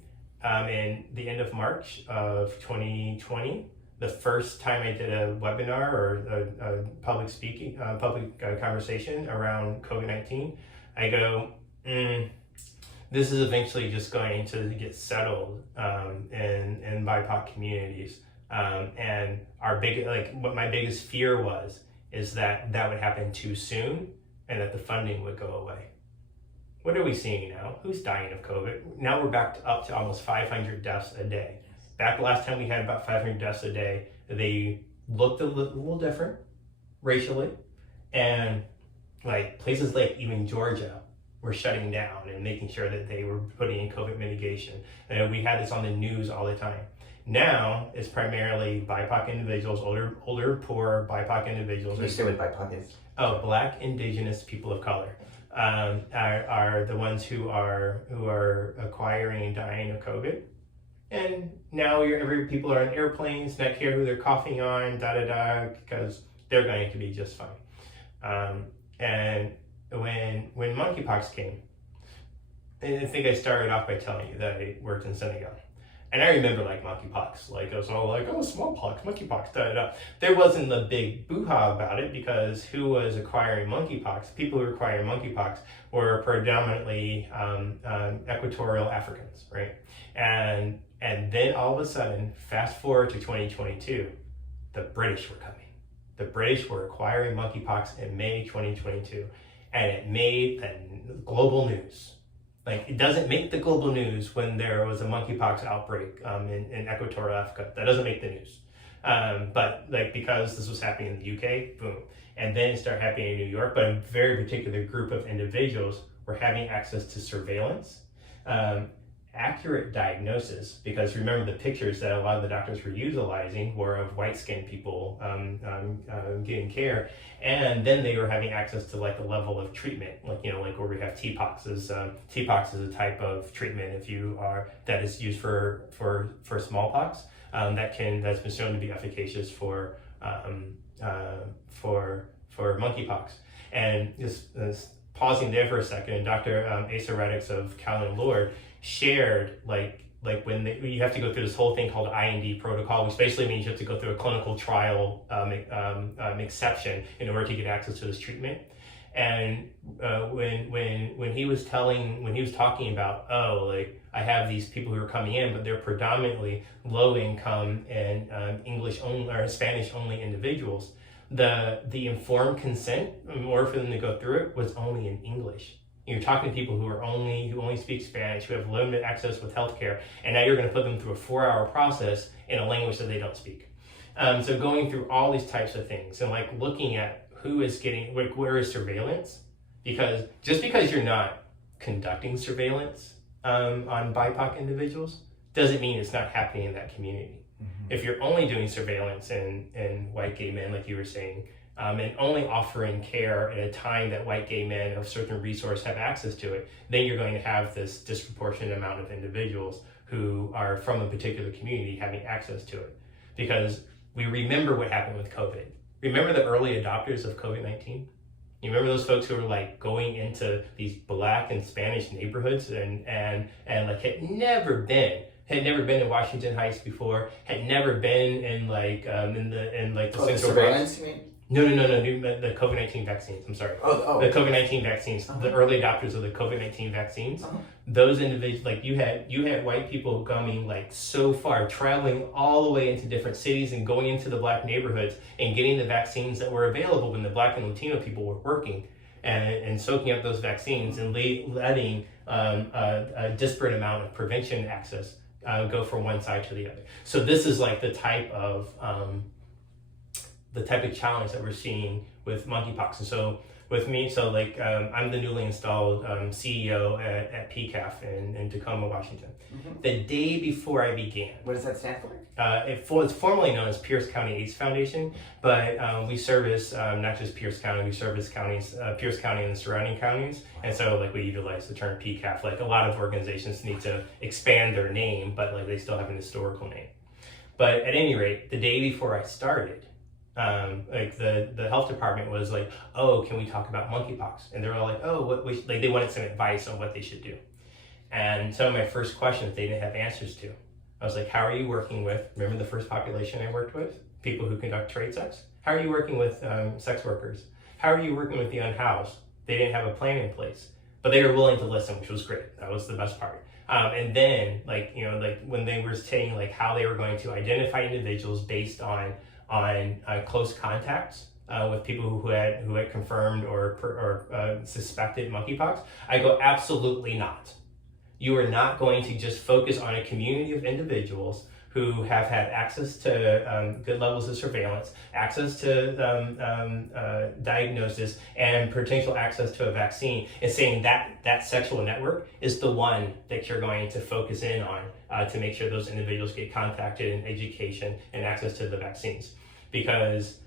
in the end of March of 2020, the first time I did a webinar or a public speaking, public conversation around COVID-19, I go, this is eventually just going to get settled in BIPOC communities. And what my biggest fear is that would happen too soon and that the funding would go away. What are we seeing now? Who's dying of COVID? Now we're back up to almost 500 deaths a day. Back last time we had about 500 deaths a day. They looked a little different racially, and like places like even Georgia were shutting down and making sure that they were putting in COVID mitigation. And we had this on the news all the time. Now it's primarily BIPOC individuals, older, poor BIPOC individuals. Can you say what BIPOC is? Oh, Black, Indigenous, people of color are the ones who are acquiring and dying of COVID. And now people are on airplanes, not care who they're coughing on, because they're going to be just fine. And when monkeypox came, and I think I started off by telling you that I worked in Senegal. And I remember monkeypox, it was all smallpox, monkeypox, There wasn't the big boo-ha about it because who was acquiring monkeypox? People who were acquiring monkeypox were predominantly equatorial Africans, right? And then all of a sudden, fast forward to 2022, the British were coming. The British were acquiring monkeypox in May 2022, and it made the global news. It doesn't make the global news when there was a monkeypox outbreak in Equatorial Africa. That doesn't make the news. But because this was happening in the UK, boom. And then it started happening in New York, but a very particular group of individuals were having access to surveillance, accurate diagnosis, because remember the pictures that a lot of the doctors were utilizing were of white-skinned people getting care, and then they were having access to the level of treatment, where we have TPOXX. TPOXX is a type of treatment that is used for smallpox that's been shown to be efficacious for monkeypox. And just pausing there for a second, Dr. Asa Radix of Cal and Lourdes shared when you have to go through this whole thing called IND protocol, which basically means you have to go through a clinical trial exception in order to get access to this treatment. And when he was talking about, oh, like I have these people who are coming in, but they're predominantly low income and English only or Spanish only individuals, the informed consent in order for them to go through it was only in English. You're talking to people who only speak Spanish, who have limited access with healthcare, and now you're going to put them through a 4-hour process in a language that they don't speak. So going through all these types of things and like looking at who is getting, like where is surveillance? Because just because you're not conducting surveillance on BIPOC individuals doesn't mean it's not happening in that community. Mm-hmm. If you're only doing surveillance in white gay men, like you were saying, and only offering care at a time that white gay men of certain resource have access to it, then you're going to have this disproportionate amount of individuals who are from a particular community having access to it. Because we remember what happened with COVID. Remember the early adopters of COVID-19? You remember those folks who were like going into these Black and Spanish neighborhoods and like had never been in Washington Heights before, had never been in like the Central surveillance, you mean? No, the COVID-19 vaccines. I'm sorry. The COVID-19 vaccines, the early adopters of the COVID-19 vaccines. Those individuals, like you had white people coming like so far, traveling all the way into different cities and going into the Black neighborhoods and getting the vaccines that were available when the Black and Latino people were working and soaking up those vaccines and letting a disparate amount of prevention access go from one side to the other. So this is like the type of challenge that we're seeing with monkeypox. And so with me, I'm the newly installed CEO at PCAF in Tacoma, Washington. Mm-hmm. The day before I began. What does that stand for? It's formally known as Pierce County AIDS Foundation, but we service not just Pierce County, we service counties, Pierce County and the surrounding counties. And so like we utilize the term PCAF. Like a lot of organizations need to expand their name, but like they still have an historical name. But at any rate, the day before I started, like the health department was like, oh, can we talk about monkeypox? And they were all like, oh, they wanted some advice on what they should do. And some of my first questions they didn't have answers to. I was like, how are you working with, remember the first population I worked with? People who conduct trade sex? How are you working with sex workers? How are you working with the unhoused? They didn't have a plan in place, but they were willing to listen, which was great. That was the best part. And then when they were saying like how they were going to identify individuals based on close contacts with people who had confirmed or suspected monkeypox, I go, absolutely not. You are not going to just focus on a community of individuals who have had access to good levels of surveillance, access to diagnosis, and potential access to a vaccine, and saying that sexual network is the one that you're going to focus in on to make sure those individuals get contacted in education and access to the vaccines. Because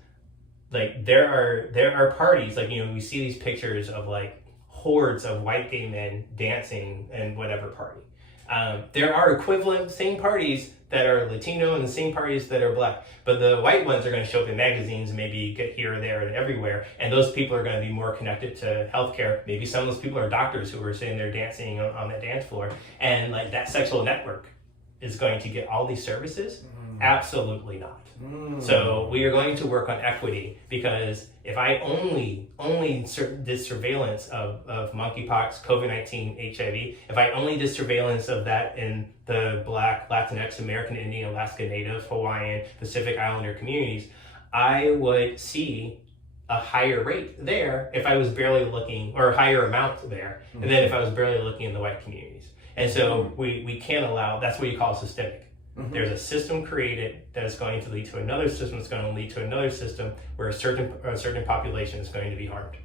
like there are parties, like, we see these pictures of like hordes of white gay men dancing in whatever party. There are equivalent same parties that are Latino and the same parties that are Black, but the white ones are going to show up in magazines and maybe get here, there, and everywhere, and those people are going to be more connected to healthcare. Maybe some of those people are doctors who are sitting there dancing on that dance floor, and like that sexual network is going to get all these services? Absolutely not. So we are going to work on equity, because if I only did surveillance of monkeypox, COVID-19, HIV, if I only did surveillance of that in the Black, Latinx, American Indian, Alaska Native, Hawaiian, Pacific Islander communities, I would see a higher rate there if I was barely looking, or a higher amount there, and then if I was barely looking in the white communities. And so we can't allow, that's what you call systemic. Mm-hmm. There's a system created that is going to lead to another system that's going to lead to another system where a certain population is going to be harmed.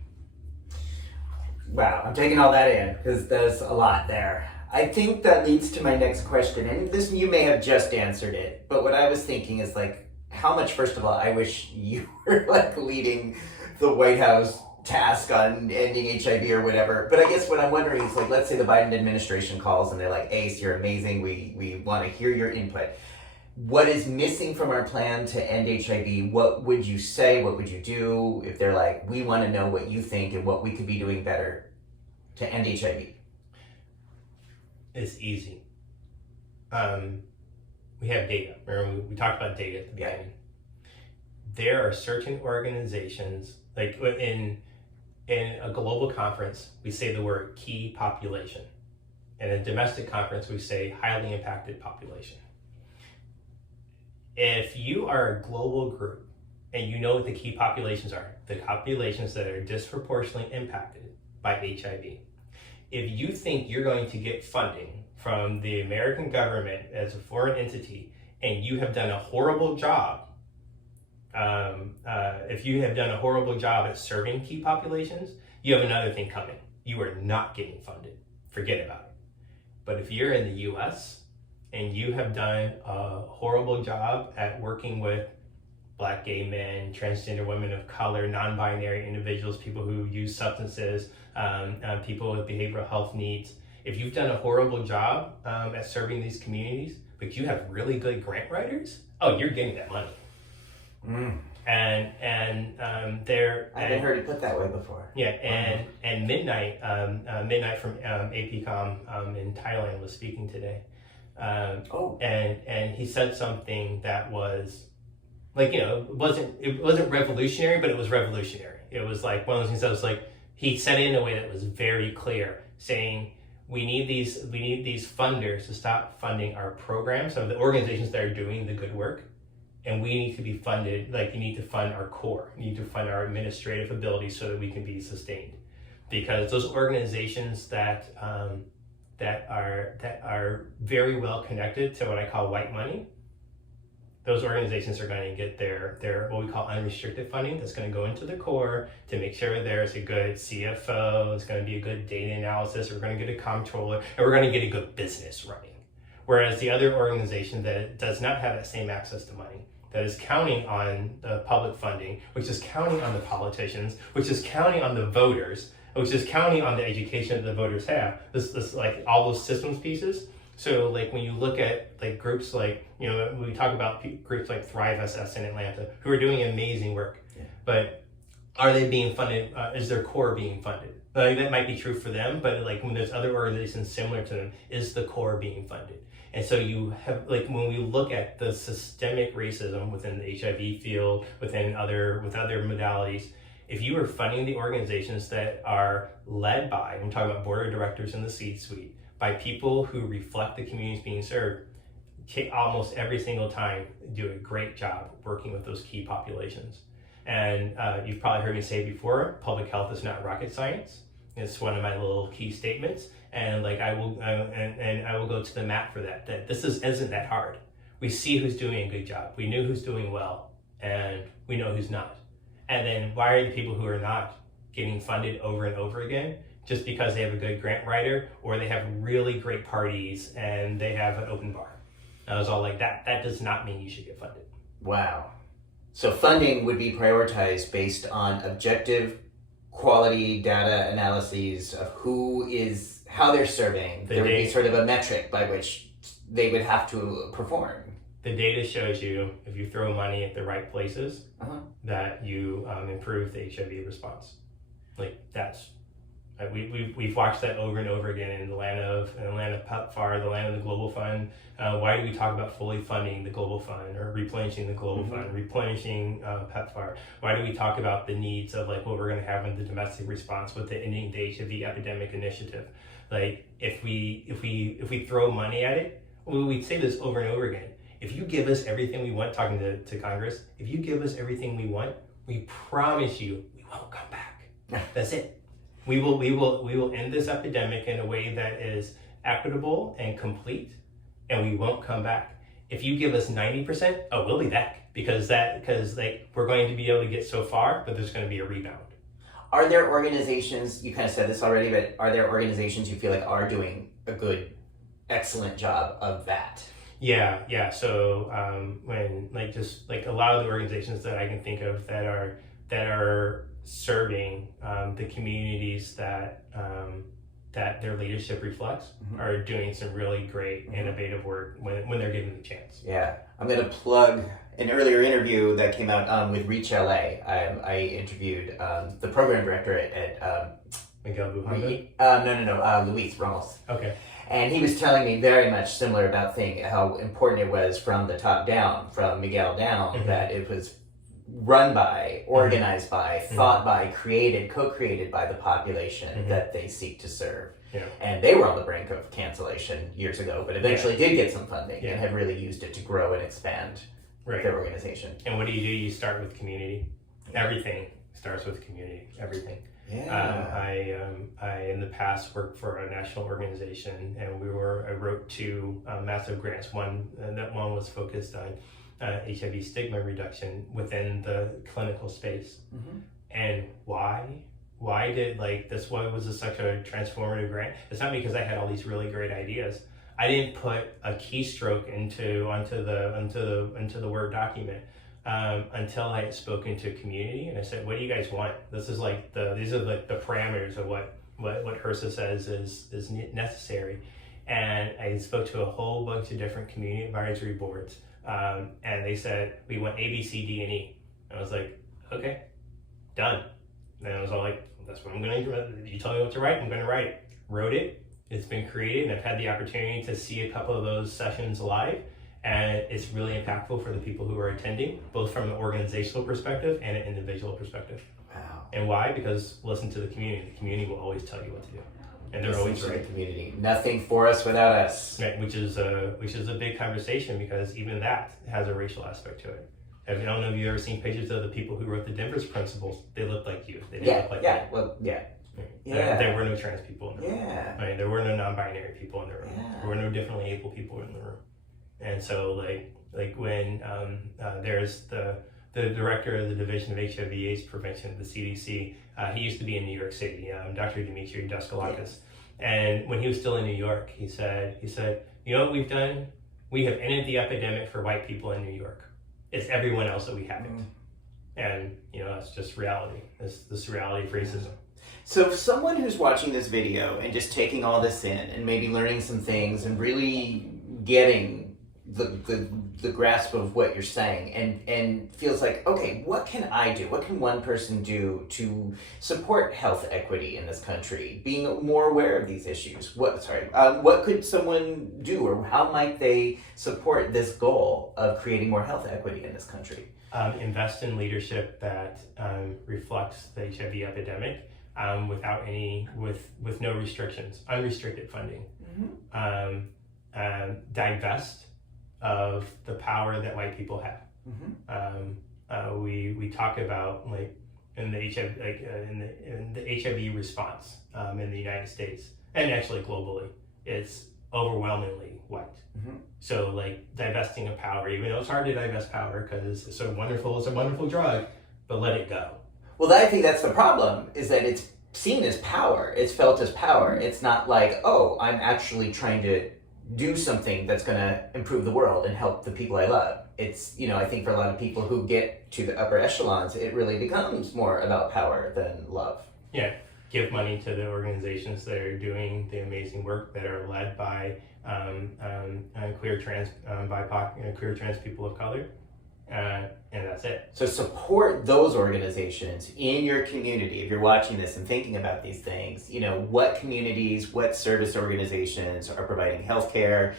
Wow, I'm taking all that in because there's a lot there. I think that leads to my next question, and this, you may have just answered it, but what I was thinking is like, how much, first of all, I wish you were like leading the White House task on ending HIV or whatever. But I guess what I'm wondering is, like, let's say the Biden administration calls and they're like, Ace, you're amazing. We want to hear your input. What is missing from our plan to end HIV? What would you say? What would you do if they're like, we want to know what you think and what we could be doing better to end HIV? It's easy. We have data. Remember, we talked about data at the beginning. There are certain organizations, like In a global conference, we say the word key population. In a domestic conference, we say highly impacted population. If you are a global group and you know what the key populations are, the populations that are disproportionately impacted by HIV, if you think you're going to get funding from the American government as a foreign entity and you have done a horrible job, if you have done a horrible job at serving key populations, you have another thing coming. You are not getting funded. Forget about it. But if you're in the US and you have done a horrible job at working with Black gay men, transgender women of color, non-binary individuals, people who use substances, people with behavioral health needs, if you've done a horrible job at serving these communities, but you have really good grant writers, oh, you're getting that money. Mm. I haven't heard it put that way before. Yeah, and Midnight from APCOM in Thailand was speaking today. And he said something that was like, you know, it wasn't revolutionary, but it was revolutionary. It was like one of those things that was like, he said it in a way that was very clear, saying we need these funders to stop funding our programs of the organizations that are doing the good work. And we need to be funded, like you need to fund our core, you need to fund our administrative abilities so that we can be sustained. Because those organizations that are very well connected to what I call white money, those organizations are going to get their what we call unrestricted funding that's going to go into the core to make sure there's a good CFO, there's going to be a good data analysis, we're going to get a comptroller, and we're going to get a good business running. Whereas the other organization that does not have that same access to money, that is counting on the public funding, which is counting on the politicians, which is counting on the voters, which is counting on the education that the voters have, this like all those systems pieces. So like when you look at like groups like, you know, we talk about groups like Thrive SS in Atlanta, who are doing amazing work, but are they being funded? Is their core being funded? Like, that might be true for them, but like when there's other organizations similar to them, is the core being funded? And so you have, like, when we look at the systemic racism within the HIV field, with other modalities, if you are funding the organizations that are led by, I'm talking about board of directors in the C-suite, by people who reflect the communities being served, almost every single time do a great job working with those key populations. And you've probably heard me say before, public health is not rocket science. It's one of my little key statements. And like I will go to the mat for that this isn't that hard. We see who's doing a good job. We know who's doing well, and we know who's not. And then why are the people who are not getting funded over and over again? Just because they have a good grant writer, or they have really great parties and they have an open bar. I was all like, that does not mean you should get funded. Wow. So funding would be prioritized based on objective quality data analyses of how they're serving. There would be sort of a metric by which they would have to perform. The data shows you, if you throw money at the right places, that you improve the HIV response. Like that's, we've watched that over and over again in the land of PEPFAR, the land of the Global Fund. Why do we talk about fully funding the Global Fund or replenishing the Global Fund, replenishing PEPFAR? Why do we talk about the needs of like what we're going to have in the domestic response with the Ending the HIV Epidemic Initiative? Like if we throw money at it, we say this over and over again. If you give us everything we want, talking to Congress, if you give us everything we want, we promise you we won't come back. That's it. We will end this epidemic in a way that is equitable and complete, and we won't come back. If you give us 90%, oh, we'll be back because like we're going to be able to get so far, but there's going to be a rebound. Are there organizations, you kind of said this already, but are there organizations you feel like are doing a good, excellent job of that? Yeah. So when just a lot of the organizations that I can think of that are serving the communities that their leadership reflects are doing some really great innovative work when they're given the chance. Yeah, I'm going to plug an earlier interview that came out with Reach LA. I interviewed the program director at Miguel Bujanda? No, Luis Ramos. Okay. And he was telling me very much similar about how important it was from the top down, from Miguel down, that it was run by, organized by, thought by, created, co-created by the population that they seek to serve. Yeah. And they were on the brink of cancellation years ago, but eventually did get some funding and have really used it to grow and expand their organization. And what do? You start with community. Everything starts with community. Everything. Yeah. I in the past worked for a national organization, and I wrote two massive grants. One was focused on HIV stigma reduction within the clinical space. And why? Why did this? Why was this such a transformative grant? It's not because I had all these really great ideas. I didn't put a keystroke onto the Word document until I had spoken to community, and I said, "What do you guys want? This is these are the parameters of what HRSA says is necessary." And I spoke to a whole bunch of different community advisory boards, and they said, "We want A, B, C, D, and E." And I was like, "Okay, done." And I was all like, "That's what I'm going to do. You tell me what to write, I'm going to write it." Wrote it. It's been created, and I've had the opportunity to see a couple of those sessions live, and it's really impactful for the people who are attending, both from an organizational perspective and an individual perspective. Wow. And why? Because listen to the community. The community will always tell you what to do, and they're always right. Community. Nothing for us without us. Right, which is a big conversation, because even that has a racial aspect to it. I don't know if you've ever seen pictures of the people who wrote the Denver's principles. They looked like you. They didn't look like you. Well, yeah. There were no trans people in the room. Yeah. Right? There were no non-binary people in the room. Yeah. There were no differently able people in the room. And so, like when there's the director of the Division of HIV/AIDS Prevention at the CDC, he used to be in New York City, Dr. Dimitri Daskalakis. And when he was still in New York, he said, "You know what we've done? We have ended the epidemic for white people in New York. It's everyone else that we haven't." And that's just reality. This reality of racism. So someone who's watching this video and just taking all this in and maybe learning some things and really getting the grasp of what you're saying and feels like, okay, what can I do? What can one person do to support health equity in this country? Being more aware of these issues. What could someone do, or how might they support this goal of creating more health equity in this country? Invest in leadership that reflects the HIV epidemic. With no restrictions, unrestricted funding. Divest of the power that white people have. We talk about in the HIV in the HIV response in the United States, and actually globally, it's overwhelmingly white. So divesting of power, even though it's hard to divest power because it's so wonderful, it's a wonderful drug, but let it go. Well, I think that's the problem, is that it's seen as power. It's felt as power. It's not like, oh, I'm actually trying to do something that's going to improve the world and help the people I love. It's, I think for a lot of people who get to the upper echelons, it really becomes more about power than love. Yeah. Give money to the organizations that are doing the amazing work, that are led by queer, trans, BIPOC, queer, trans people of color. And that's it. So support those organizations in your community. If you're watching this and thinking about these things, what communities, what service organizations are providing healthcare,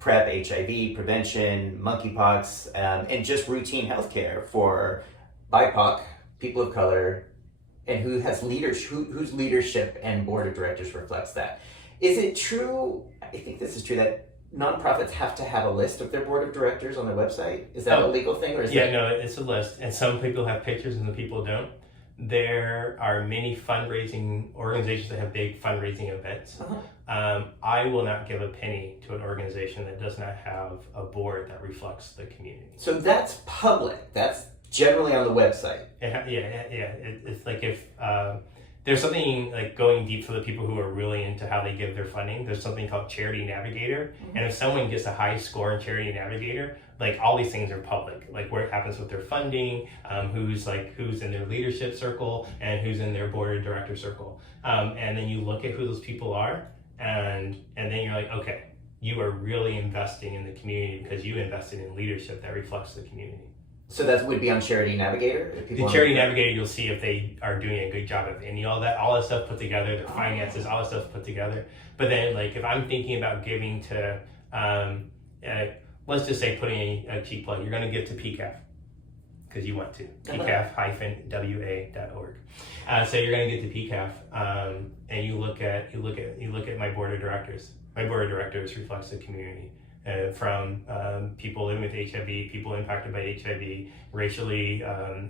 PrEP, HIV, prevention, monkeypox, and just routine healthcare for BIPOC, people of color, and who has whose leadership and board of directors reflects that. Is it true, I think this is true, that nonprofits have to have a list of their board of directors on their website? Is that a legal thing, or is no, it's a list, and some people have pictures and the people don't. There are many fundraising organizations that have big fundraising events. I will not give a penny to an organization that does not have a board that reflects the community. So that's public. That's generally on the website. It's like if there's something going deep for the people who are really into how they give their funding. There's something called Charity Navigator, and if someone gets a high score in Charity Navigator, all these things are public, where it happens with their funding, who's in their leadership circle, and who's in their board of director circle, and then you look at who those people are, and then you're like, okay, you are really investing in the community because you invested in leadership that reflects the community. So that would be on Charity Navigator? The Charity Navigator, you'll see if they are doing a good job of all that stuff put together, their finances, all that stuff put together. But then, if I'm thinking about giving to, let's just say putting a cheap plug, you're going to give to PCAF. because you want to. Okay. PCAF-WA.org. So you're going to get to PCAF, and you look at my board of directors. My board of directors reflects the community, from people living with HIV, people impacted by HIV, racially,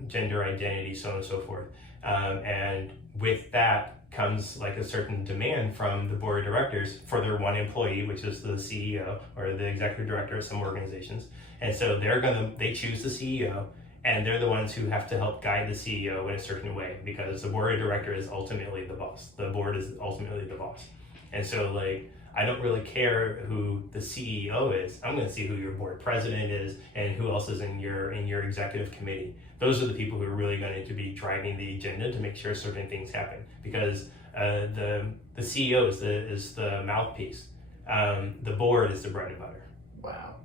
gender identity, so on and so forth. And with that comes like a certain demand from the board of directors for their one employee, which is the CEO or the executive director of some organizations. And so they choose the CEO, and they're the ones who have to help guide the CEO in a certain way, because the board of director is ultimately the boss. The board is ultimately the boss. And so like, I don't really care who the CEO is. I'm going to see who your board president is and who else is in your executive committee. Those are the people who are really going to be driving the agenda to make sure certain things happen. Because the CEO is the mouthpiece. The board is the bread and butter. Wow.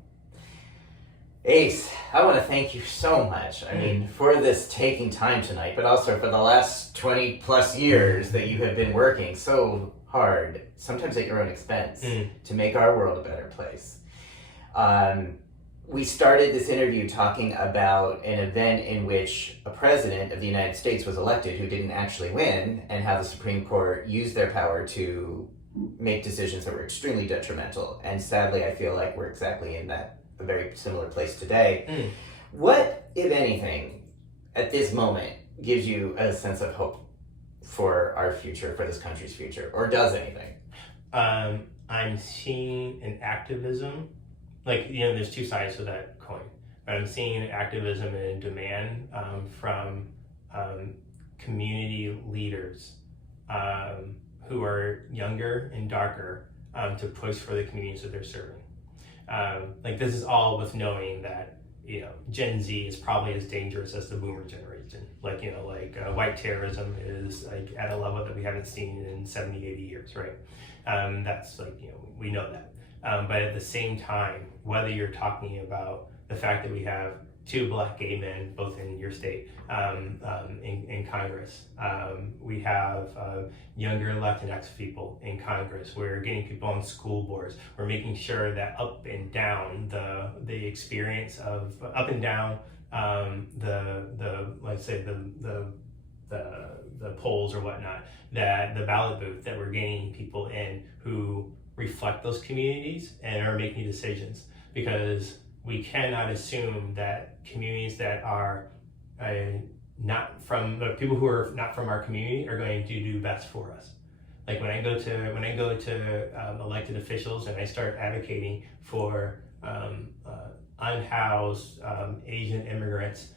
Ace, I want to thank you so much. I mean, for this taking time tonight, but also for the last 20 plus years that you have been working so hard, sometimes at your own expense, to make our world a better place. We started this interview talking about an event in which a president of the United States was elected who didn't actually win, and how the Supreme Court used their power to make decisions that were extremely detrimental. And sadly, I feel like we're exactly in a very similar place today. What, if anything, at this moment gives you a sense of hope for our future, for this country's future, or does anything? I'm seeing an activism, like, there's two sides to that coin, but I'm seeing an activism and demand from community leaders who are younger and darker to push for the communities that they're serving. Like, this is all with knowing that Gen Z is probably as dangerous as the boomer generation. Like, white terrorism is like at a level that we haven't seen in 70, 80 years, right? That's like, we know that. But at the same time, whether you're talking about the fact that we have 2 Black gay men, both in your state, in Congress. We have younger Latinx people in Congress. We're getting people on school boards. We're making sure that up and down the experience of up and down the let's say the polls or whatnot, that the ballot booth, that we're getting people in who reflect those communities and are making decisions, because we cannot assume that communities that are not from the people who are not from our community are going to do best for us. Like when I go to elected officials and I start advocating for unhoused Asian immigrants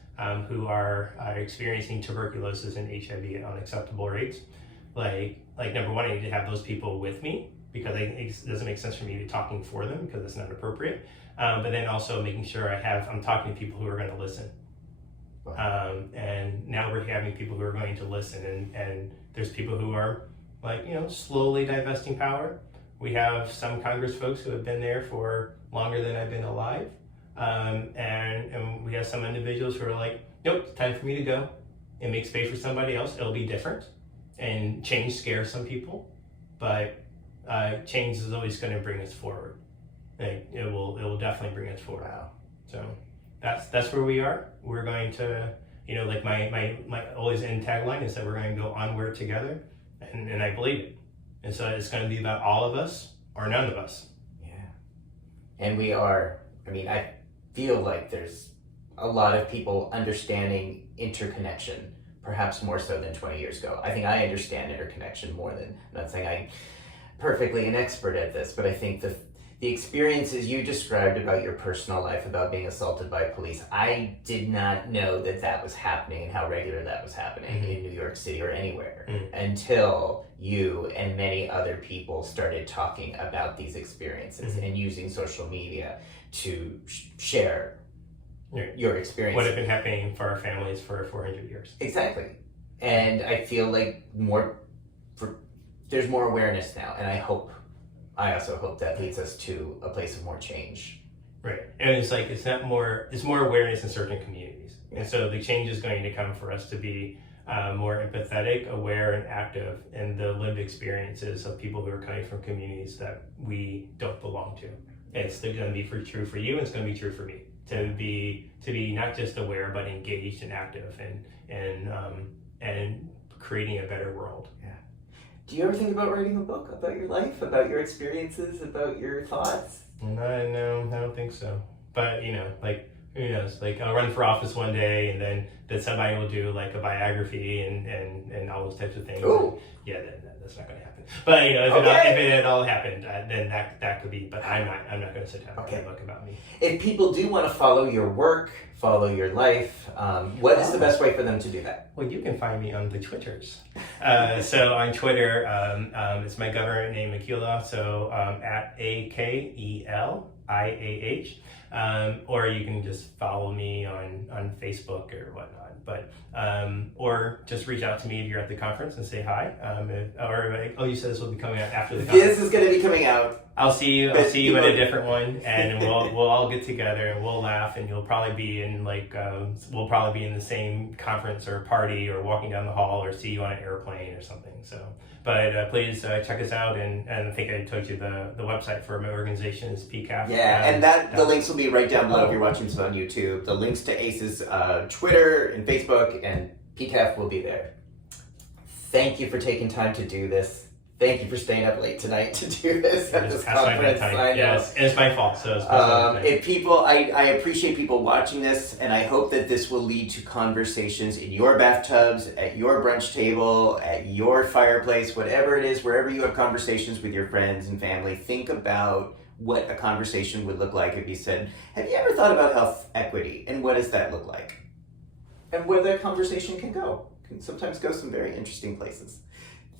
who are experiencing tuberculosis and HIV at unacceptable rates, like number one, I need to have those people with me, because it doesn't make sense for me to be talking for them, because it's not appropriate. But then also making sure I'm talking to people who are going to listen. And now we're having people who are going to listen, and there's people who are slowly divesting power. We have some Congress folks who have been there for longer than I've been alive. And we have some individuals who are like, nope, it's time for me to go and make space for somebody else. It'll be different. And change scares some people, but change is always going to bring us forward. It will definitely bring us forward. Wow. So that's where we are. We're going to, like my always end tagline is that we're going to go onward together, and I believe it. And so it's going to be about all of us or none of us. Yeah. And we are, I feel like there's a lot of people understanding interconnection, perhaps more so than 20 years ago. I think I understand interconnection more than, I'm not saying I'm perfectly an expert at this, but I think the experiences you described about your personal life, about being assaulted by police, I did not know that was happening and how regular that was happening in New York City or anywhere until you and many other people started talking about these experiences and using social media to share your experience. What had been happening for our families for 400 years. Exactly. And I feel like there's more awareness now, and I also hope that leads us to a place of more change. Right. And it's more awareness in certain communities. And so the change is going to come for us to be more empathetic, aware, and active in the lived experiences of people who are coming from communities that we don't belong to. And it's going to be true for you, and it's going to be true for me. to be not just aware but engaged and active and creating a better world. Yeah. Do you ever think about writing a book about your life, about your experiences, about your thoughts? No, I don't think so. But like, who knows? Like, I'll run for office one day, and then somebody will do like a biography and all those types of things. Ooh. Yeah, that's not going to happen. But if it had all happened, then that could be. But I'm not going to sit down and write a book about me. If people do want to follow your work, follow your life, what is the best way for them to do that? Well, you can find me on the Twitters. So on Twitter, it's my government name, Akila. So at AKELIAH. Or you can just follow me on Facebook or whatnot. But or just reach out to me if you're at the conference and say hi. You said this will be coming out after the conference. This is going to be coming out. I'll see you at a different one, and we'll all get together and we'll laugh, and you'll probably be in we'll probably be in the same conference or party or walking down the hall or see you on an airplane or something. So, but please check us out, and I think I told you the website for my organization is PCAF. Yeah, and the links will be right down below if you're watching this on YouTube. The links to ACE's Twitter and Facebook and PCAF will be there. Thank you for taking time to do this. Thank you for staying up late tonight to do this at this conference. Yes, and it's my fault. So if people, I appreciate people watching this, and I hope that this will lead to conversations in your bathtubs, at your brunch table, at your fireplace, whatever it is, wherever you have conversations with your friends and family. Think about what a conversation would look like if you said, "Have you ever thought about health equity, and what does that look like?" And where that conversation can go. It can sometimes go some very interesting places.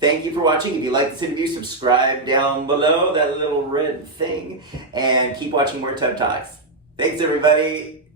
Thank you for watching. If you like this interview, subscribe down below, that little red thing, and keep watching more Tub Talks. Thanks, everybody.